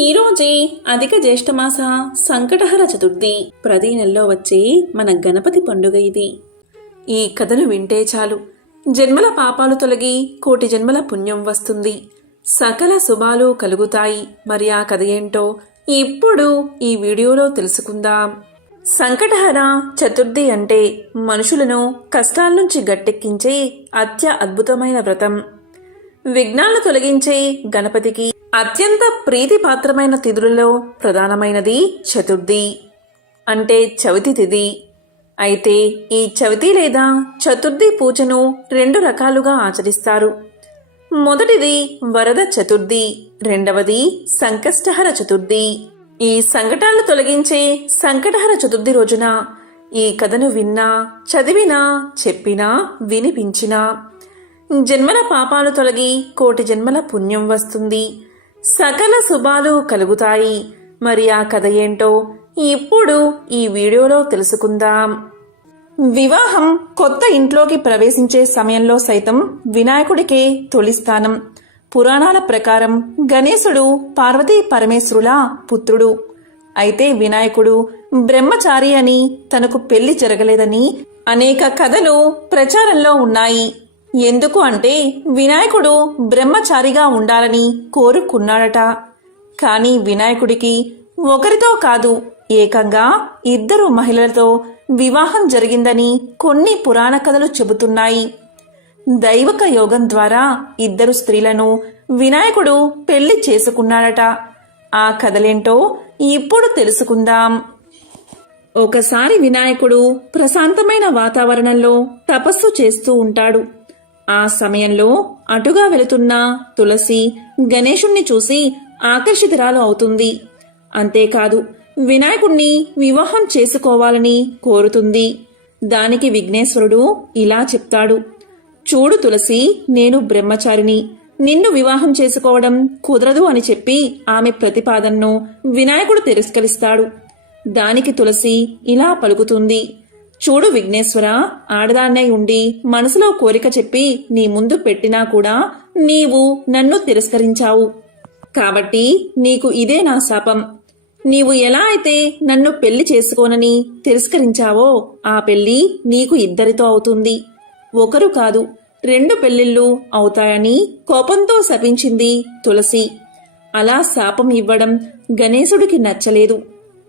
ఈరోజే అధిక జ్యేష్ఠమాస సంకటహర చతుర్థి. ప్రతి నెలలో వచ్చే మన గణపతి పండుగ ఇది. ఈ కథను వింటే చాలు జన్మల పాపాలు తొలగి కోటి జన్మల పుణ్యం వస్తుంది, సకల శుభాలు కలుగుతాయి. మరి ఆ కథ ఏంటో ఇప్పుడు ఈ వీడియోలో తెలుసుకుందాం. సంకటహర చతుర్థి అంటే మనుషులను కష్టాల నుంచి గట్టెక్కించే అద్భుతమైన వ్రతం. విఘ్నాలు తొలగించే గణపతికి అత్యంత ప్రీతిపాత్రమైన తిథులలో ప్రధానమైనది చతుర్థి అంటే చవితి తిథి. అయితే ఈ చవితి లేదా చతుర్థి పూజను రెండు రకాలుగా ఆచరిస్తారు. మొదటిది వరద చతుర్థి, రెండవది సంకష్టహర చతుర్థి. ఈ సంకటాలను తొలగించే సంకటహర చతుర్థి రోజున ఈ కథను విన్నా, చదివినా, చెప్పినా, వినిపించినా జన్మల పాపాలు తొలగి కోటి జన్మల పుణ్యం వస్తుంది, సకల శుభాలు కలుగుతాయి. మరి ఆ కథ ఏంటో ఇప్పుడు ఈ వీడియోలో తెలుసుకుందాం. వివాహం కొత్త ఇంట్లోకి ప్రవేశించే సమయంలో సైతం వినాయకుడికే తొలి స్థానం. పురాణాల ప్రకారం గణేశుడు పార్వతీ పరమేశ్వరుల పుత్రుడు. అయితే వినాయకుడు బ్రహ్మచారి అని, తనకు పెళ్లి జరగలేదని అనేక కథలు ప్రచారంలో ఉన్నాయి. ఎందుకు అంటే వినాయకుడు బ్రహ్మచారిగా ఉండాలని కోరుకున్నాడట. కాని వినాయకుడికి ఒకరితో కాదు, ఏకంగా 2 మహిళలతో వివాహం జరిగిందని కొన్ని పురాణ కథలు చెబుతున్నాయి. దైవక యోగం ద్వారా 2 స్త్రీలను వినాయకుడు పెళ్లి చేసుకున్నాడట. ఆ కథలేంటో ఇప్పుడు తెలుసుకుందాం. ఒకసారి వినాయకుడు ప్రశాంతమైన వాతావరణంలో తపస్సు చేస్తూ ఉంటాడు. ఆ సమయంలో అటుగా వెళుతున్న తులసి గణేశుణ్ణి చూసి ఆకర్షితురాలు అవుతుంది. అంతేకాదు వినాయకుణ్ణి వివాహం చేసుకోవాలని కోరుతుంది. దానికి విఘ్నేశ్వరుడు ఇలా చెప్తాడు, చూడు తులసి, నేను బ్రహ్మచారిని, నిన్ను వివాహం చేసుకోవడం కుదరదు అని చెప్పి ఆమె ప్రతిపాదనను వినాయకుడు తిరస్కరిస్తాడు. దానికి తులసి ఇలా పలుకుతుంది, చూడు విఘ్నేశ్వర, ఆడదాన్నై ఉండి మనసులో కోరిక చెప్పి నీ ముందు పెట్టినా కూడా నీవు నన్ను తిరస్కరించావు. కాబట్టి నీకు ఇదే నా శాపం. నీవు ఎలా అయితే నన్ను పెళ్లి చేసుకోనని తిరస్కరించావో ఆ పెళ్లి నీకు 2 అవుతుంది. ఒకరు కాదు, 2 పెళ్లిళ్ళు అవుతాయని కోపంతో శపించింది తులసి. అలా శాపం ఇవ్వడం గణేశుడికి నచ్చలేదు.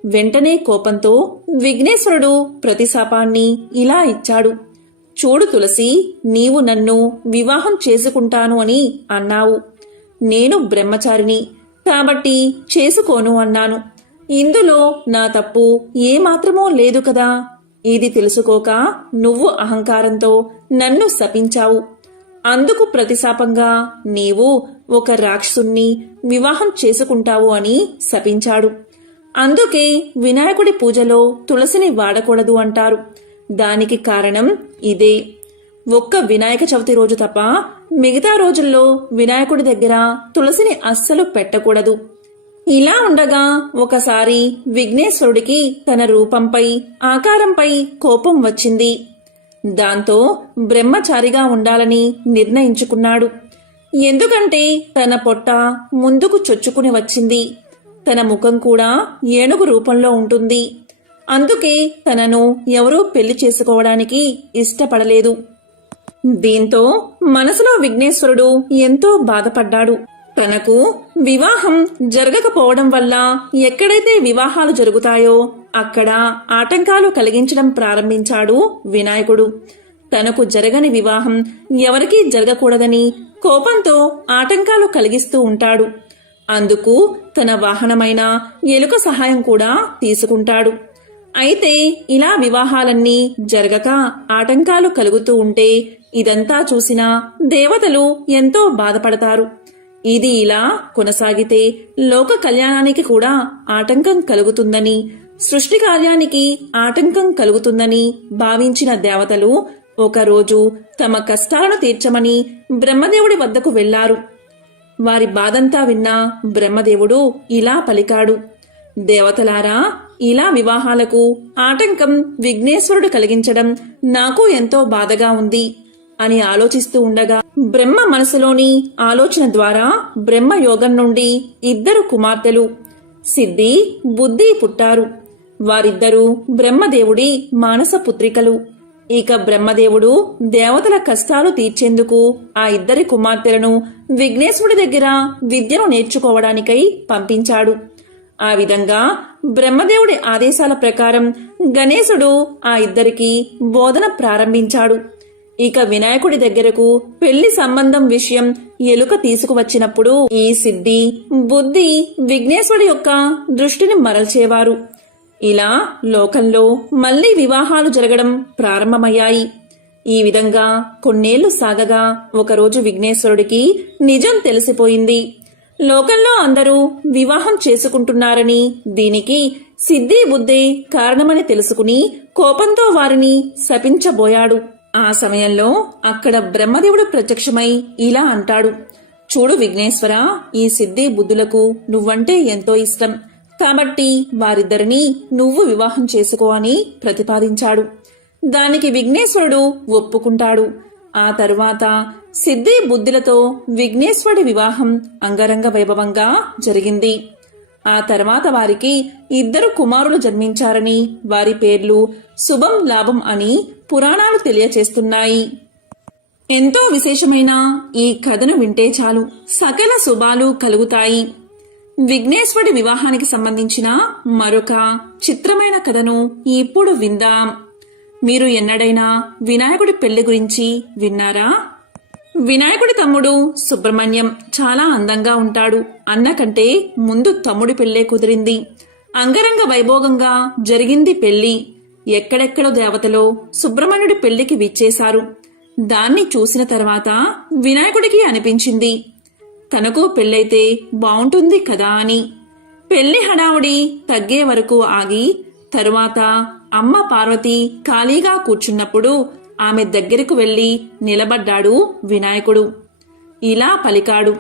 వెంటనే కోపంతో విఘ్నేశ్వరుడు ప్రతిశాపాన్ని ఇలా ఇచ్చాడు, చూడు తులసి, నీవు నన్ను వివాహం చేసుకుంటాను అని అన్నావు. నేను బ్రహ్మచారిని కాబట్టి చేసుకోను అన్నాను. ఇందులో నా తప్పు ఏమాత్రమో లేదు కదా. ఇది తెలుసుకోక నువ్వు అహంకారంతో నన్ను శపించావు. అందుకు ప్రతిశాపంగా నీవు ఒక రాక్షసుణ్ణి వివాహం చేసుకుంటావు అని శపించాడు. అందుకే వినాయకుడి పూజలో తులసిని వాడకూడదు అంటారు. దానికి కారణం ఇదే. ఒక్క వినాయక చవితి రోజు తప్ప మిగతా రోజుల్లో వినాయకుడి దగ్గర తులసిని అస్సలు పెట్టకూడదు. ఇలా ఉండగా ఒకసారి విఘ్నేశ్వరుడికి తన రూపంపై, ఆకారంపై కోపం వచ్చింది. దాంతో బ్రహ్మచారిగా ఉండాలని నిర్ణయించుకున్నాడు. ఎందుకంటే తన పొట్ట ముందుకు చొచ్చుకుని వచ్చింది, తన ముఖం కూడా ఏనుగు రూపంలో ఉంటుంది. అందుకే తనను ఎవరూ పెళ్లి చేసుకోవడానికి ఇష్టపడలేదు. దీంతో మనసులో విఘ్నేశ్వరుడు ఎంతో బాధపడ్డాడు. తనకు వివాహం జరగకపోవడం వల్ల ఎక్కడైతే వివాహాలు జరుగుతాయో అక్కడ ఆటంకాలు కలిగించడం ప్రారంభించాడు వినాయకుడు. తనకు జరగని వివాహం ఎవరికీ జరగకూడదని కోపంతో ఆటంకాలు కలిగిస్తూ ఉంటాడు. అందుకు తన వాహనమైన ఎలుక సహాయం కూడా తీసుకుంటాడు. అయితే ఇలా వివాహాలన్నీ జరగక ఆటంకాలు కలుగుతూ ఉంటే ఇదంతా చూసిన దేవతలు ఎంతో బాధపడతారు. ఇది ఇలా కొనసాగితే లోక కళ్యాణానికి కూడా ఆటంకం కలుగుతుందని, సృష్టి కార్యానికి ఆటంకం కలుగుతుందని భావించిన దేవతలు ఒకరోజు తమ కష్టాలను తీర్చమని బ్రహ్మదేవుడి వద్దకు వెళ్లారు. వారి బాధంతా విన్న బ్రహ్మదేవుడు ఇలా పలికాడు, దేవతలారా, ఇలా వివాహాలకు ఆటంకం విఘ్నేశ్వరుడు కలిగించడం నాకు ఎంతో బాధగా ఉంది. అని ఆలోచిస్తూ ఉండగా బ్రహ్మ మనసులోని ఆలోచన ద్వారా బ్రహ్మయోగం నుండి ఇద్దరు కుమార్తెలు సిద్ధి బుద్ధి పుట్టారు. వారిద్దరూ బ్రహ్మదేవుడి మానస పుత్రికలు. ఇక బ్రహ్మదేవుడు దేవతల కష్టాలు తీర్చేందుకు ఆ ఇద్దరి కుమార్తెలను విఘ్నేశ్వరుడి దగ్గర విద్యను నేర్చుకోవడానికై పంపించాడు. ఆ విధంగా బ్రహ్మదేవుడి ఆదేశాల ప్రకారం గణేశుడు ఆ ఇద్దరికి బోధన ప్రారంభించాడు. ఇక వినాయకుడి దగ్గరకు పెళ్లి సంబంధం విషయం ఎలుక తీసుకువచ్చినప్పుడు ఈ సిద్ధి బుద్ధి విఘ్నేశ్వరుడి యొక్క దృష్టిని మరల్చేవారు. ఇలా లోకంలో మళ్లీ వివాహాలు జరగడం ప్రారంభమయ్యాయి. ఈ విధంగా కొన్నేళ్లు సాగగా ఒకరోజు విఘ్నేశ్వరుడికి నిజం తెలిసిపోయింది. లోకంలో అందరూ వివాహం చేసుకుంటున్నారని, దీనికి సిద్ధి బుద్ధే కారణమని తెలుసుకుని కోపంతో వారిని శపించబోయాడు. ఆ సమయంలో అక్కడ బ్రహ్మదేవుడు ప్రత్యక్షమై ఇలా అంటాడు, చూడు విఘ్నేశ్వర, ఈ సిద్ధి బుద్ధులకు నువ్వంటే ఎంతో ఇష్టం కాబట్టి వారిద్దరినీ నువ్వు వివాహం చేసుకో అని ప్రతిపాదించాడు. దానికి విఘ్నేశ్వరుడు ఒప్పుకుంటాడు. ఆ తరువాత సిద్ధి బుద్ధులతో విఘ్నేశ్వరుడి వివాహం అంగరంగ వైభవంగా జరిగింది. ఆ తర్వాత వారికి ఇద్దరు కుమారులు జన్మించారని, వారి పేర్లు శుభం లాభం అని పురాణాలు తెలియచేస్తున్నాయి. ఎంతో విశేషమైన ఈ కథను వింటే చాలు సకల శుభాలు కలుగుతాయి. విఘ్నేశ్వరుడి వివాహానికి సంబంధించిన మరొక చిత్రమైన కథను ఇప్పుడు విందాం. మీరు ఎన్నడైనా వినాయకుడి పెళ్లి గురించి విన్నారా? వినాయకుడి తమ్ముడు సుబ్రహ్మణ్యం చాలా అందంగా ఉంటాడు. అన్న కంటే ముందు తమ్ముడి పెళ్లే కుదిరింది. అంగరంగ వైభోగంగా జరిగింది పెళ్లి. ఎక్కడెక్కడో దేవతలో సుబ్రహ్మణ్యుడి పెళ్లికి విచ్చేశారు. దాన్ని చూసిన తర్వాత వినాయకుడికి అనిపించింది, తనకు పెళ్ళైతే బావుంటుంది కదా అని. పెళ్లి హడావుడి తగ్గే వరకు ఆగి తరువాత అమ్మ పార్వతి ఖాళీగా కూర్చున్నప్పుడు ఆమె దగ్గరకు వెళ్లి నిలబడ్డాడు వినాయకుడు. ఇలా పలికాడు,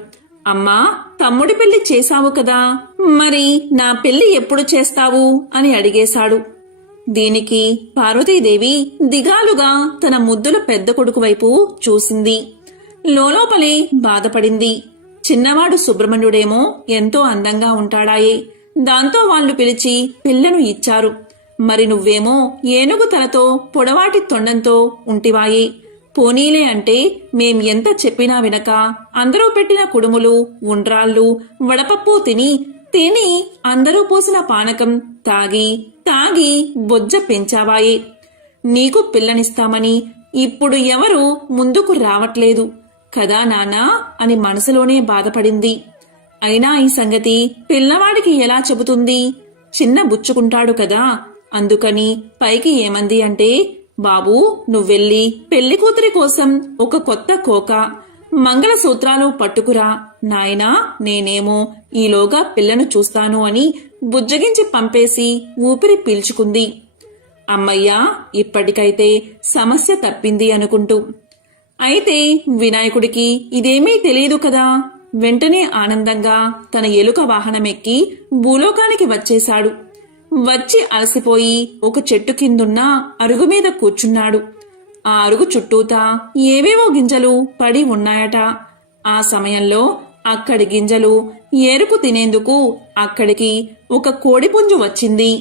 అమ్మా, తమ్ముడి పెళ్లి చేశావు కదా, మరి నా పెళ్లి ఎప్పుడు చేస్తావు అని అడిగేశాడు. దీనికి పార్వతీదేవి దిగాలుగా తన ముద్దుల పెద్ద కొడుకు వైపు చూసింది. లోలోపలే బాధపడింది. చిన్నవాడు సుబ్రహ్మణ్యుడేమో ఎంతో అందంగా ఉంటాడాయే, దాంతో వాళ్లు పిలిచి పిల్లను ఇచ్చారు. మరి నువ్వేమో ఏనుగు తలతో పొడవాటి తొండంతో ఉంటివాయే. పోనీలే అంటే మేం ఎంత చెప్పినా వినక అందరూ పెట్టిన కుడుములు, ఉండ్రాళ్ళు, వడపప్పు తిని అందరూ పోసిన పానకం తాగి తాగి బొజ్జ పెంచావాయే. నీకు పిల్లనిస్తామని ఇప్పుడు ఎవరు ముందుకు రావట్లేదు కదా నాన్నా అని మనసులోనే బాధపడింది. అయినా ఈ సంగతి పిల్లవాడికి ఎలా చెబుతుంది? చిన్న బుచ్చుకుంటాడు కదా, అందుకని పైకి ఏమంది అంటే, బాబూ, నువ్వెళ్ళి పెళ్లి కూతురి కోసం ఒక కొత్త కోక, మంగళసూత్రాలు పట్టుకురా నాయనా, నేనేమో ఈలోగా పిల్లను చూస్తాను అని బుజ్జగించి పంపేసి ఊపిరి పీల్చుకుంది. అమ్మయ్యా, ఇప్పటికైతే సమస్య తప్పింది అనుకుంటూ. అయితే వినాయకుడికి ఇదేమీ తెలియదు కదా. వెంటనే ఆనందంగా తన ఎలుక వాహనమెక్కి భూలోకానికి వచ్చేశాడు. వచ్చి అలసిపోయి ఒక చెట్టు కిందున్న అరుగు మీద కూర్చున్నాడు. ఆ అరుగు చుట్టూతా ఏవేవో గింజలు పడి ఉన్నాయట. ఆ సమయంలో అక్కడి గింజలు ఏరుకు తినేందుకు అక్కడికి ఒక కోడిపుంజు వచ్చింది.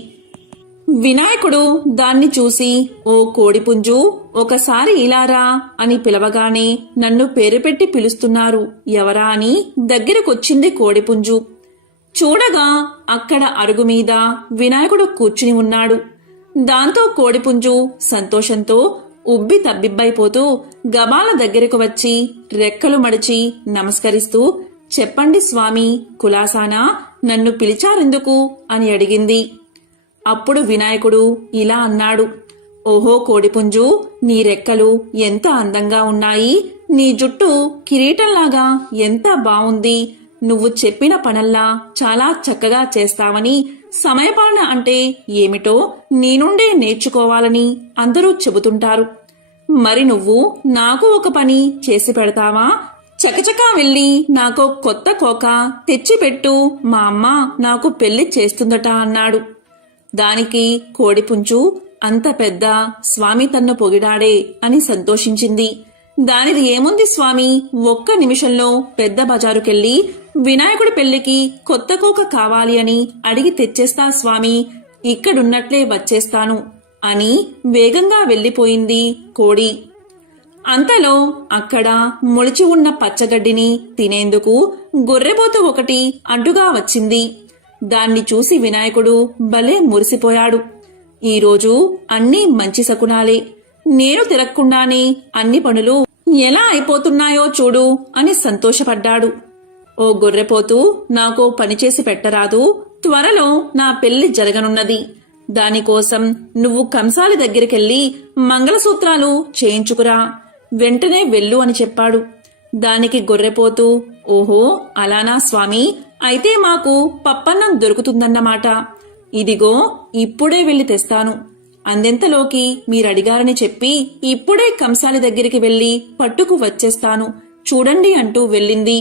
వినాయకుడు దాన్ని చూసి, ఓ కోడిపుంజు, ఒకసారి ఇలారా అని పిలవగానే నన్ను పేరు పెట్టి పిలుస్తున్నారు ఎవరా అని దగ్గరకొచ్చింది కోడిపుంజు. చూడగా అక్కడ అరుగు మీద వినాయకుడు కూర్చుని ఉన్నాడు. దాంతో కోడిపుంజు సంతోషంతో ఉబ్బి తబ్బిబ్బైపోతూ గబాల దగ్గరకు వచ్చి రెక్కలు మడిచి నమస్కరిస్తూ, చెప్పండి స్వామి, కులాసానా, నన్ను పిలిచారెందుకు అని అడిగింది. అప్పుడు వినాయకుడు ఇలా అన్నాడు, ఓహో కోడిపుంజు, నీ రెక్కలు ఎంత అందంగా ఉన్నాయి, నీ జుట్టు కిరీటంలాగా ఎంత బావుంది, నువ్వు చెప్పిన పనల్లా చాలా చక్కగా చేస్తావని, సమయపాలన అంటే ఏమిటో నీ నుండే నేర్చుకోవాలని అందరూ చెబుతుంటారు. మరి నువ్వు నాకు ఒక పని చేసి పెడతావా? చకచకా వెళ్ళి నాకో కొత్త కోక తెచ్చిపెట్టు, మా అమ్మ నాకు పెళ్లి చేస్తుందట అన్నాడు. దానికి కోడిపుంజు, అంత పెద్ద స్వామి తన్ను పొగిడాడే అని సంతోషించింది. దానిది ఏముంది స్వామి, ఒక్క నిమిషంలో పెద్ద బజారుకెళ్ళి వినాయకుడి పెళ్లికి కొత్త కోక కావాలి అని అడిగి తెచ్చేస్తా స్వామి, ఇక్కడున్నట్లే వచ్చేస్తాను అని వేగంగా వెళ్లిపోయింది కోడి. అంతలో అక్కడ మొలిచి ఉన్న పచ్చగడ్డిని తినేందుకు గొర్రెపోతు ఒకటి అడ్డుగా వచ్చింది. దాన్ని చూసి వినాయకుడు భలే మురిసిపోయాడు. ఈరోజు అన్నీ మంచి శకునాలే, నేను తిరగకుండానే అన్ని పనులు ఎలా అయిపోతున్నాయో చూడు అని సంతోషపడ్డాడు. ఓ గొర్రెపోతూ, నాకో పనిచేసి పెట్టరాదు? త్వరలో నా పెళ్లి జరగనున్నది. దానికోసం నువ్వు కంసాలి దగ్గరికెళ్ళి మంగళసూత్రాలు చేయించుకురా, వెంటనే వెళ్ళు అని చెప్పాడు. దానికి గొర్రెపోతూ, ఓహో అలానా స్వామి, అయితే మాకు పప్పన్నం దొరుకుతుందన్నమాట. ఇదిగో ఇప్పుడే వెళ్లి తెస్తాను. అందెంతలోకి మీరడిగారని చెప్పి ఇప్పుడే కంసాలి దగ్గరికి వెళ్లి పట్టుకు వచ్చేస్తాను చూడండి అంటూ వెళ్ళింది.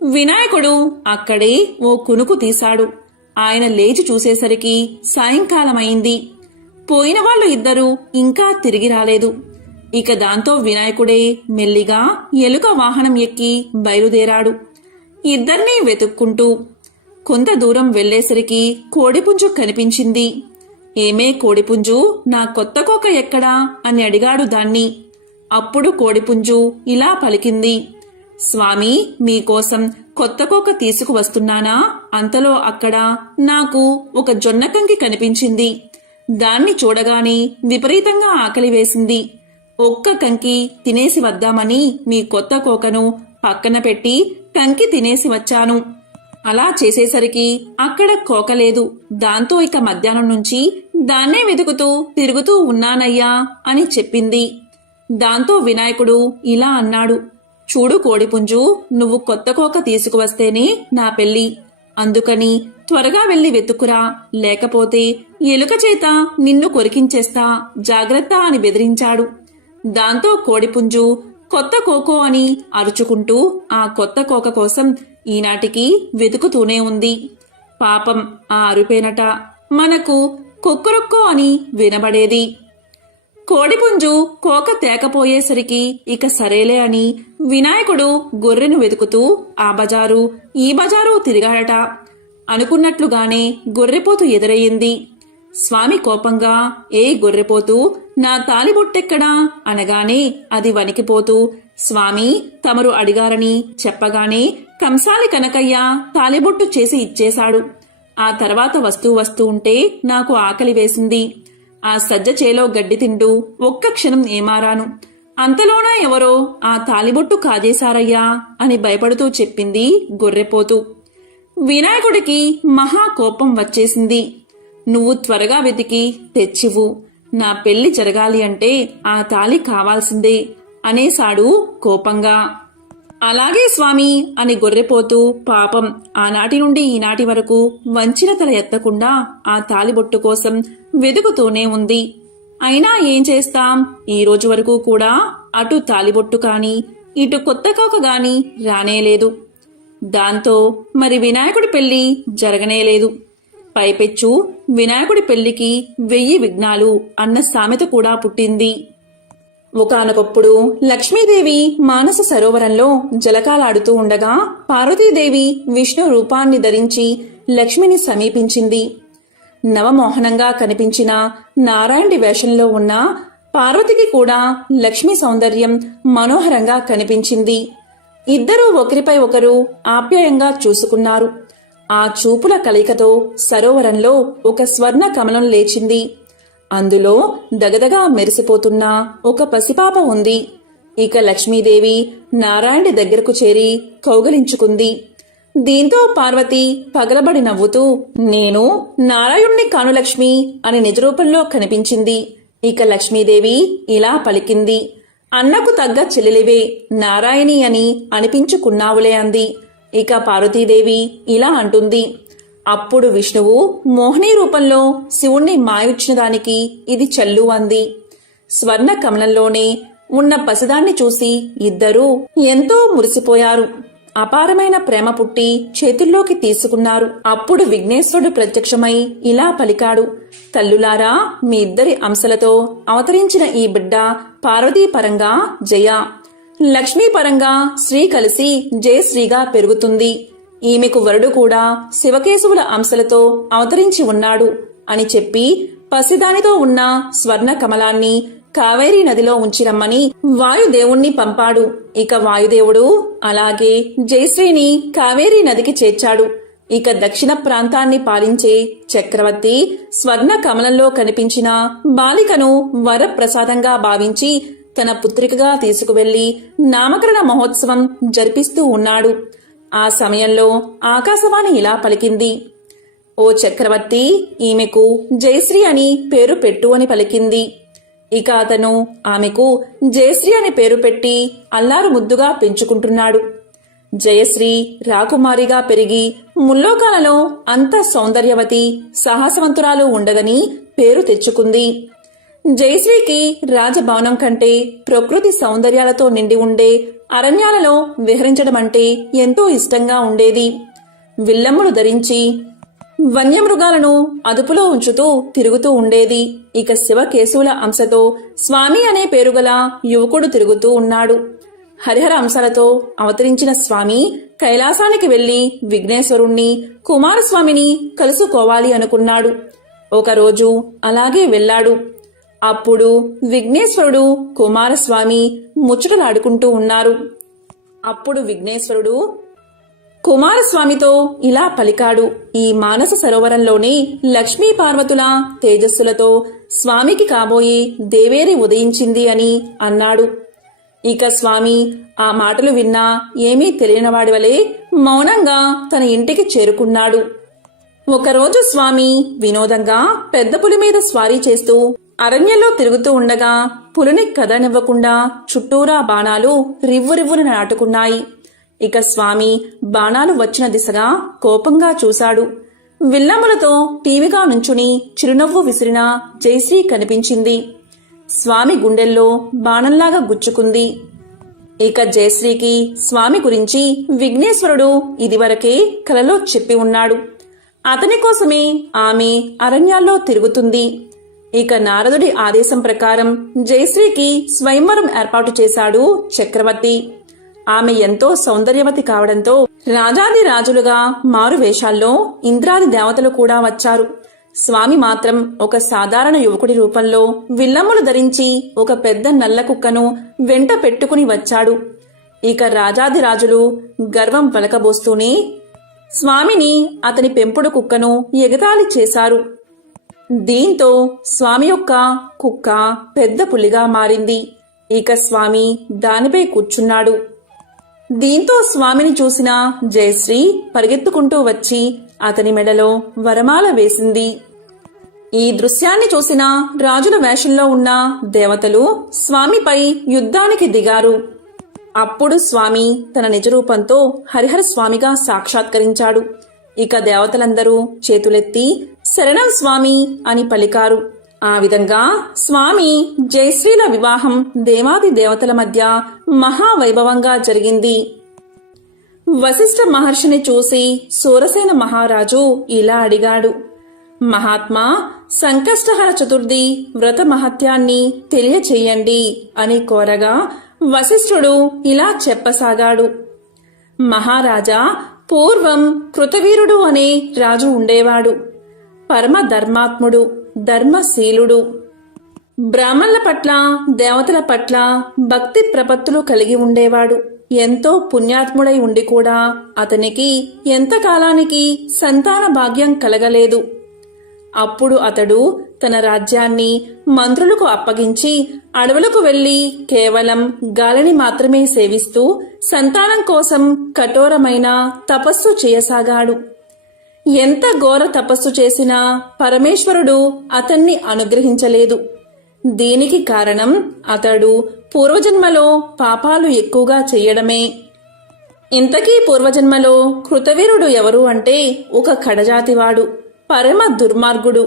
వినాయకుడు అక్కడే ఓ కునుకు తీశాడు. ఆయన లేచి చూసేసరికి సాయంకాలమైంది. పోయిన వాళ్ళు ఇద్దరూ ఇంకా తిరిగి రాలేదు. ఇక దాంతో వినాయకుడే మెల్లిగా ఎలుక వాహనం ఎక్కి బయలుదేరాడు. ఇద్దర్నీ వెతుక్కుంటూ కొంత దూరం వెళ్లేసరికి కోడిపుంజు కనిపించింది. ఏమే కోడిపుంజు, నా కొత్త కోక ఎక్కడా అని అడిగాడు దాన్ని. అప్పుడు కోడిపుంజు ఇలా పలికింది, స్వామి, మీకోసం కొత్త కోక తీసుకువస్తున్నానా? అంతలో అక్కడ నాకు ఒక జొన్నకంకి కనిపించింది. దాన్ని చూడగానే విపరీతంగా ఆకలి వేసింది. ఒక్క కంకి తినేసి వద్దామని మీ కొత్త కోకను పక్కన పెట్టి కంకి తినేసి వచ్చాను. అలా చేసేసరికి అక్కడ కోకలేదు. దాంతో ఇక మధ్యాహ్నం నుంచి దాన్నే వెతుకుతూ తిరుగుతూ ఉన్నానయ్యా అని చెప్పింది. దాంతో వినాయకుడు ఇలా అన్నాడు, చూడు కోడిపుంజు, నువ్వు కొత్త కోక తీసుకువస్తేనే నా పెళ్లి. అందుకని త్వరగా వెళ్లి వెతుకురా, లేకపోతే ఎలుక చేత నిన్ను కొరికించేస్తా, జాగ్రత్త అని బెదిరించాడు. దాంతో కోడిపుంజు కొత్త కోకో అని అరుచుకుంటూ ఆ కొత్త కోక కోసం ఈనాటికి వెతుకుతూనే ఉంది. పాపం ఆ అరుపేనట మనకు కొక్కరొక్కో అని వినబడేది. కోడిపుంజు కోక తేకపోయేసరికి ఇక సరేలే అని వినాయకుడు గొర్రెను వెతుకుతూ ఆ బజారు ఈ బజారు తిరిగాడట. అనుకున్నట్లుగానే గొర్రెపోతు ఎదురయ్యింది. స్వామి కోపంగా, ఏ గొర్రెపోతూ, నా తాలిబొట్టెక్కడా అనగానే అది వణికిపోతూ, స్వామి తమరు అడిగారని చెప్పగానే కంసాలి కనకయ్య తాలిబొట్టు చేసి ఇచ్చేశాడు. ఆ తర్వాత వస్తూ ఉంటే నాకు ఆకలి వేసింది. ఆ సజ్జ చేలో గడ్డి తింటూ ఒక్క క్షణం ఏమారాను. అంతలోనా ఎవరో ఆ తాలిబొట్టు కాజేశారయ్యా అని భయపడుతూ చెప్పింది గొర్రెపోతు. వినాయకుడికి మహా కోపం వచ్చేసింది. నువ్వు త్వరగా వెతికి తెచ్చివు, నా పెళ్లి జరగాలి అంటే ఆ తాళి కావాల్సిందే అనేశాడు కోపంగా. అలాగే స్వామి అని గొర్రెపోతూ పాపం ఆనాటి నుండి ఈనాటి వరకు వంచిన తల ఎత్తకుండా ఆ తాలిబొట్టు కోసం వెతుకుతూనే ఉంది. అయినా ఏం చేస్తాం, ఈ రోజు వరకు కూడా అటు తాలిబొట్టు కాని ఇటు కొత్త కోక గాని రానేలేదు. దాంతో మరి వినాయకుడి పెళ్లి జరగనేలేదు. పైపెచ్చు వినాయకుడి పెళ్లికి 1000 విఘ్నాలు అన్న సామెత కూడా పుట్టింది. ఒకానొకప్పుడు లక్ష్మీదేవి మానస సరోవరంలో జలకాలాడుతూ ఉండగా పార్వతీదేవి విష్ణు రూపాన్ని ధరించి లక్ష్మిని సమీపించింది. నవమోహనంగా కనిపించిన నారాయణుడి వేషంలో ఉన్న పార్వతికి కూడా లక్ష్మీ సౌందర్యం మనోహరంగా కనిపించింది. ఇద్దరూ ఒకరిపై ఒకరు ఆప్యాయంగా చూసుకున్నారు. ఆ చూపుల కలయికతో సరోవరంలో ఒక స్వర్ణ కమలం లేచింది. అందులో దగదగా మెరిసిపోతున్న ఒక పసిపాప ఉంది. ఇక లక్ష్మీదేవి నారాయణుడి దగ్గరకు చేరి కౌగలించుకుంది. దీంతో పార్వతి పగలబడి నవ్వుతూ, నేను నారాయణుణ్ణి కాను లక్ష్మి అని నిజరూపంలో కనిపించింది. ఇక లక్ష్మీదేవి ఇలా పలికింది, అన్నకు తగ్గ చెల్లెలివే, నారాయణి అని అనిపించుకున్నావులే అంది. ఇక పార్వతీదేవి ఇలా అంటుంది, అప్పుడు విష్ణువు మోహిని రూపంలో శివుణ్ణి మాయొచ్చిన దానికి ఇది చల్లు అంది. స్వర్ణ కమలంలోనే ఉన్న పసిదాన్ని చూసి ఇద్దరూ ఎంతో మురిసిపోయారు. అపారమైన ప్రేమ పుట్టి చేతుల్లోకి తీసుకున్నారు. అప్పుడు విఘ్నేశ్వరుడు ప్రత్యక్షమై ఇలా పలికాడు, తల్లులారా, మీ ఇద్దరి అంశలతో అవతరించిన ఈ బిడ్డ పార్వతీ పరంగా జయ, లక్ష్మీ పరంగా శ్రీ కలిసి జయశ్రీగా పెరుగుతుంది. ఈమెకు వరుడు కూడా శివకేశవుల అంశలతో అవతరించి ఉన్నాడు అని చెప్పి పసిదానితో ఉన్న స్వర్ణ కమలాన్ని కావేరీ నదిలో ఉంచిరమ్మని వాయుదేవుణ్ణి పంపాడు. ఇక వాయుదేవుడు అలాగే జయశ్రీని కావేరీ నదికి చేర్చాడు. ఇక దక్షిణ ప్రాంతాన్ని పాలించే చక్రవర్తి స్వర్ణ కమలంలో కనిపించిన బాలికను వరప్రసాదంగా భావించి తన పుత్రికగా తీసుకువెళ్లి నామకరణ మహోత్సవం జరిపిస్తూ ఉన్నాడు. ఆ సమయంలో ఆకాశవాణి ఇలా పలికింది, ఓ చక్రవర్తి, ఈమెకు జయశ్రీ అని పేరు పెట్టు అని పలికింది. ఇక అతను ఆమెకు జయశ్రీ అని పేరు పెట్టి అల్లారు ముద్దుగా పెంచుకుంటున్నాడు. జయశ్రీ రాకుమారిగా పెరిగి ముల్లోకాలలో అంత సౌందర్యవతి సాహసవంతురాలు ఉండదని పేరు తెచ్చుకుంది. జయశ్రీకి రాజభవనం కంటే ప్రకృతి సౌందర్యాలతో నిండి ఉండే అరణ్యాలలో విహరించడమంటే ఎంతో ఇష్టంగా ఉండేది. విల్లమ్ములు ధరించి వన్యమృగాలను అదుపులో ఉంచుతూ తిరుగుతూ ఉండేది. ఇక శివకేశవుల అంశతో స్వామి అనే పేరుగల యువకుడు తిరుగుతూ ఉన్నాడు. హరిహర అంశాలతో అవతరించిన స్వామి కైలాసానికి వెళ్లి విఘ్నేశ్వరుణ్ణి, కుమారస్వామిని కలుసుకోవాలి అనుకున్నాడు. ఒకరోజు అలాగే వెళ్లాడు. అప్పుడు విఘ్నేశ్వరుడు, కుమారస్వామి ముచ్చటలాడుకుంటూ ఉన్నారు. అప్పుడు విఘ్నేశ్వరుడు కుమారస్వామితో ఇలా పలికాడు, ఈ మానస సరోవరంలోని లక్ష్మీ పార్వతుల తేజస్సులతో స్వామికి కాబోయే దేవేరి ఉదయించింది అని అన్నాడు. ఇక స్వామి ఆ మాటలు విన్నా ఏమీ తెలియనివాడి వలె మౌనంగా తన ఇంటికి చేరుకున్నాడు. ఒకరోజు స్వామి వినోదంగా పెద్ద పులి మీద స్వారీ చేస్తూ అరణ్యంలో తిరుగుతూ ఉండగా పులిని కదనివ్వకుండా చుట్టూరా బాణాలు రివ్వురివ్వున నాటుకున్నాయి. ఇక స్వామి బాణాలు వచ్చిన దిశగా కోపంగా చూశాడు. విల్లమ్ములతో టీవీగా నుంచుని చిరునవ్వు విసిరిన జయశ్రీ కనిపించింది. స్వామి గుండెల్లో బాణంలాగా గుచ్చుకుంది. ఇక జయశ్రీకి స్వామి గురించి విఘ్నేశ్వరుడు ఇదివరకే కలలో చెప్పి ఉన్నాడు. అతని కోసమే ఆమె అరణ్యాల్లో తిరుగుతుంది. ఇక నారదుడి ఆదేశం ప్రకారం జయశ్రీకి స్వయంవరం ఏర్పాటు చేశాడు చక్రవర్తి. ఆమె ఎంతో సౌందర్యవతి కావడంతో రాజాది రాజులుగా మారు వేషాల్లో ఇంద్రాది దేవతలు కూడా వచ్చారు. స్వామి మాత్రం ఒక సాధారణ యువకుడి రూపంలో విల్లమ్ములు ధరించి ఒక పెద్ద నల్ల కుక్కను వెంట పెట్టుకుని వచ్చాడు. ఇక రాజాది రాజులు గర్వం వలకబోస్తూనే స్వామిని, అతని పెంపుడు కుక్కను ఎగతాళి చేశారు. దీంతో స్వామి యొక్క కుక్క పెద్ద పులిగా మారింది. ఇక స్వామి దానిపై కూర్చున్నాడు. దీంతో స్వామిని చూసిన జయశ్రీ పరిగెత్తుకుంటూ వచ్చి అతని మెడలో వరమాల వేసింది. ఈ దృశ్యాన్ని చూసిన రాజుల వేషంలో ఉన్న దేవతలు స్వామిపై యుద్ధానికి దిగారు. అప్పుడు స్వామి తన నిజరూపంతో హరిహర స్వామిగా సాక్షాత్కరించాడు. ఇక దేవతలందరూ చేతులెత్తి శరణం స్వామి అని పలికారు. ఆ విధంగా స్వామి జయశ్రీల వివాహం దేవాది దేవతల మధ్య మహావైభవంగా జరిగింది. వశిష్ఠ మహర్షిని చూసి సూరసేన మహారాజు ఇలా అడిగాడు, మహాత్మా, సంకష్టహర చతుర్థి వ్రత మహత్యాన్ని తెలియచేయండి అని కోరగా వశిష్ఠుడు ఇలా చెప్పసాగాడు. మహారాజా, పూర్వం కృతవీరుడు అనే రాజు ఉండేవాడు. పరమ ధర్మాత్ముడు, ధర్మశీలుడు. బ్రాహ్మణుల పట్ల, దేవతల పట్ల భక్తి ప్రపత్తులు కలిగి ఉండేవాడు. ఎంతో పుణ్యాత్ముడై ఉండి కూడా అతనికి ఎంతకాలానికి సంతాన భాగ్యం కలగలేదు. అప్పుడు అతడు తన రాజ్యాన్ని మంత్రులకు అప్పగించి అడవులకు వెళ్లి కేవలం గాలిని మాత్రమే సేవిస్తూ సంతానం కోసం కఠోరమైన తపస్సు చేయసాగాడు. ఎంత ఘోర తపస్సు చేసినా పరమేశ్వరుడు అతన్ని అనుగ్రహించలేదు. దీనికి కారణం అతడు పూర్వజన్మలో పాపాలు ఎక్కువగా చెయ్యడమే. ఇంతకీ పూర్వజన్మలో కృతవీరుడు ఎవరు అంటే ఒక కడజాతివాడు, పరమ దుర్మార్గుడు.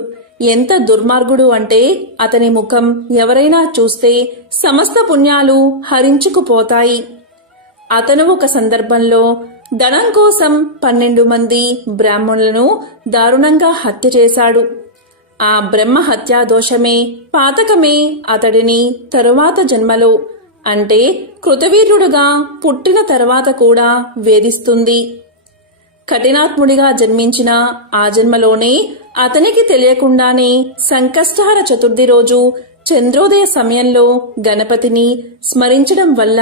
ఎంత దుర్మార్గుడు అంటే అతని ముఖం ఎవరైనా చూస్తే సమస్త పుణ్యాలు హరించుకుపోతాయి. అతను ఒక సందర్భంలో ధనం కోసం 12 మంది బ్రాహ్మణులను దారుణంగా హత్య చేశాడు. ఆ బ్రహ్మ హత్యా దోషమే పాతకమే అతడిని తరువాత జన్మలో అంటే కృతవీర్యుడుగా పుట్టిన తర్వాత కూడా వేధిస్తుంది. కఠినాత్ముడిగా జన్మించిన ఆ జన్మలోనే అతనికి తెలియకుండానే సంకష్టహర చతుర్థి రోజు చంద్రోదయ సమయంలో గణపతిని స్మరించడం వల్ల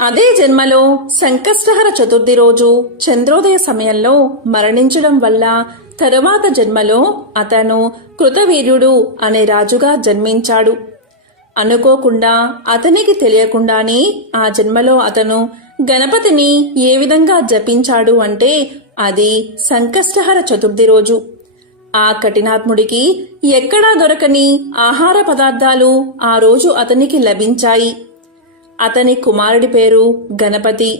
అదే జన్మలో సంకష్టహర చతుర్థి రోజు చంద్రోదయ సమయంలో మరణించడం వల్ల తరువాత జన్మలో అతను కృతవీర్యుడు అనే రాజుగా జన్మించాడు. అనుకోకుండా అతనికి తెలియకుండానే ఆ జన్మలో అతను గణపతిని ఏ విధంగా జపించాడు అంటే అది సంకష్టహర చతుర్థి రోజు. ఆ కఠినాత్ముడికి ఎక్కడా దొరకని ఆహార పదార్థాలు ఆ రోజు అతనికి లభించాయి. అతని కుమారుడి పేరు గణపతి.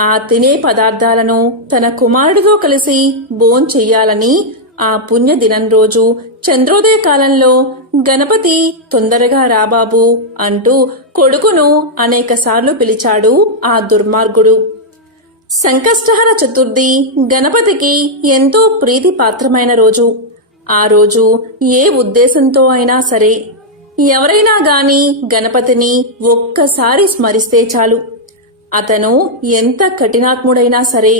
ఆ తినే పదార్థాలను తన కుమారుడితో కలిసి భోంచెయ్యాలని ఆ పుణ్య దినం రోజు చంద్రోదయ కాలంలో గణపతి తొందరగా రాబాబు అంటూ కొడుకును అనేకసార్లు పిలిచాడు ఆ దుర్మార్గుడు. సంకష్టహర చతుర్థి గణపతికి ఎంతో ప్రీతిపాత్రమైన రోజు. ఆ రోజు ఏ ఉద్దేశంతో అయినా సరే ఎవరైనా గాని గణపతిని ఒక్కసారి స్మరిస్తే చాలు, అతను ఎంత కఠినాత్ముడైనా సరే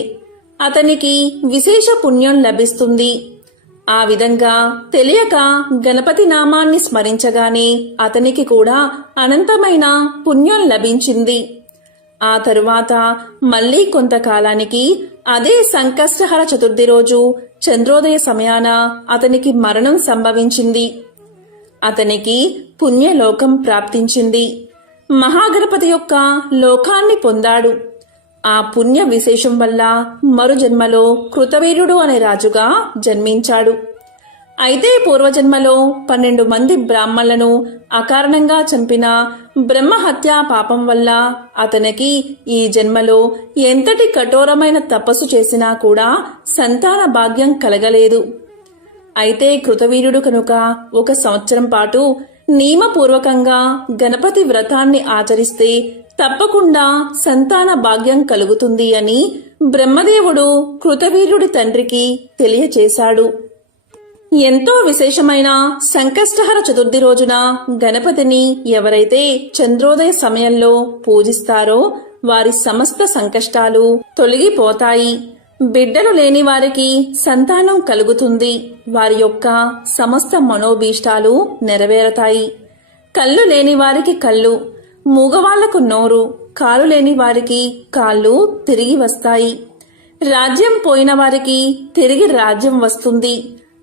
అతనికి విశేష పుణ్యం లభిస్తుంది. ఆ విధంగా తెలియక గణపతి నామాన్ని స్మరించగానే అతనికి కూడా అనంతమైన పుణ్యం లభించింది. ఆ తరువాత మళ్లీ కొంతకాలానికి అదే సంకష్టహర చతుర్థి రోజు చంద్రోదయ సమయాన అతనికి మరణం సంభవించింది. అతనికి పుణ్యలోకం ప్రాప్తించింది. మహాగణపతి యొక్క లోకాన్ని పొందాడు. ఆ పుణ్య విశేషం వల్ల మరు జన్మలో కృతవీర్యుడు అనే రాజుగా జన్మించాడు. అయితే పూర్వజన్మలో 12 మంది బ్రాహ్మణులను అకారణంగా చంపిన బ్రహ్మహత్యా పాపం వల్ల అతనికి ఈ జన్మలో ఎంతటి కఠోరమైన తపస్సు చేసినా కూడా సంతాన భాగ్యం కలగలేదు. అయితే కృతవీర్యుడు కనుక 1 సంవత్సరం పాటు నియమపూర్వకంగా గణపతి వ్రతాన్ని ఆచరిస్తే తప్పకుండా సంతాన భాగ్యం కలుగుతుంది అని బ్రహ్మదేవుడు కృతవీర్యుడి తండ్రికి తెలియచేశాడు. ఎంతో విశేషమైన సంకష్టహర చతుర్థి రోజున గణపతిని ఎవరైతే చంద్రోదయ సమయంలో పూజిస్తారో వారి సమస్త సంకష్టాలు తొలగిపోతాయి. బిడ్డలు లేని వారికి సంతానం కలుగుతుంది. వారి యొక్క సమస్త మనోభీష్టాలు నెరవేరతాయి. కళ్ళు లేని వారికి కళ్ళు, మూగవాళ్లకు నోరు, కాలు లేని వారికి కాళ్ళు తిరిగి వస్తాయి. రాజ్యం పోయిన వారికి తిరిగి రాజ్యం వస్తుంది.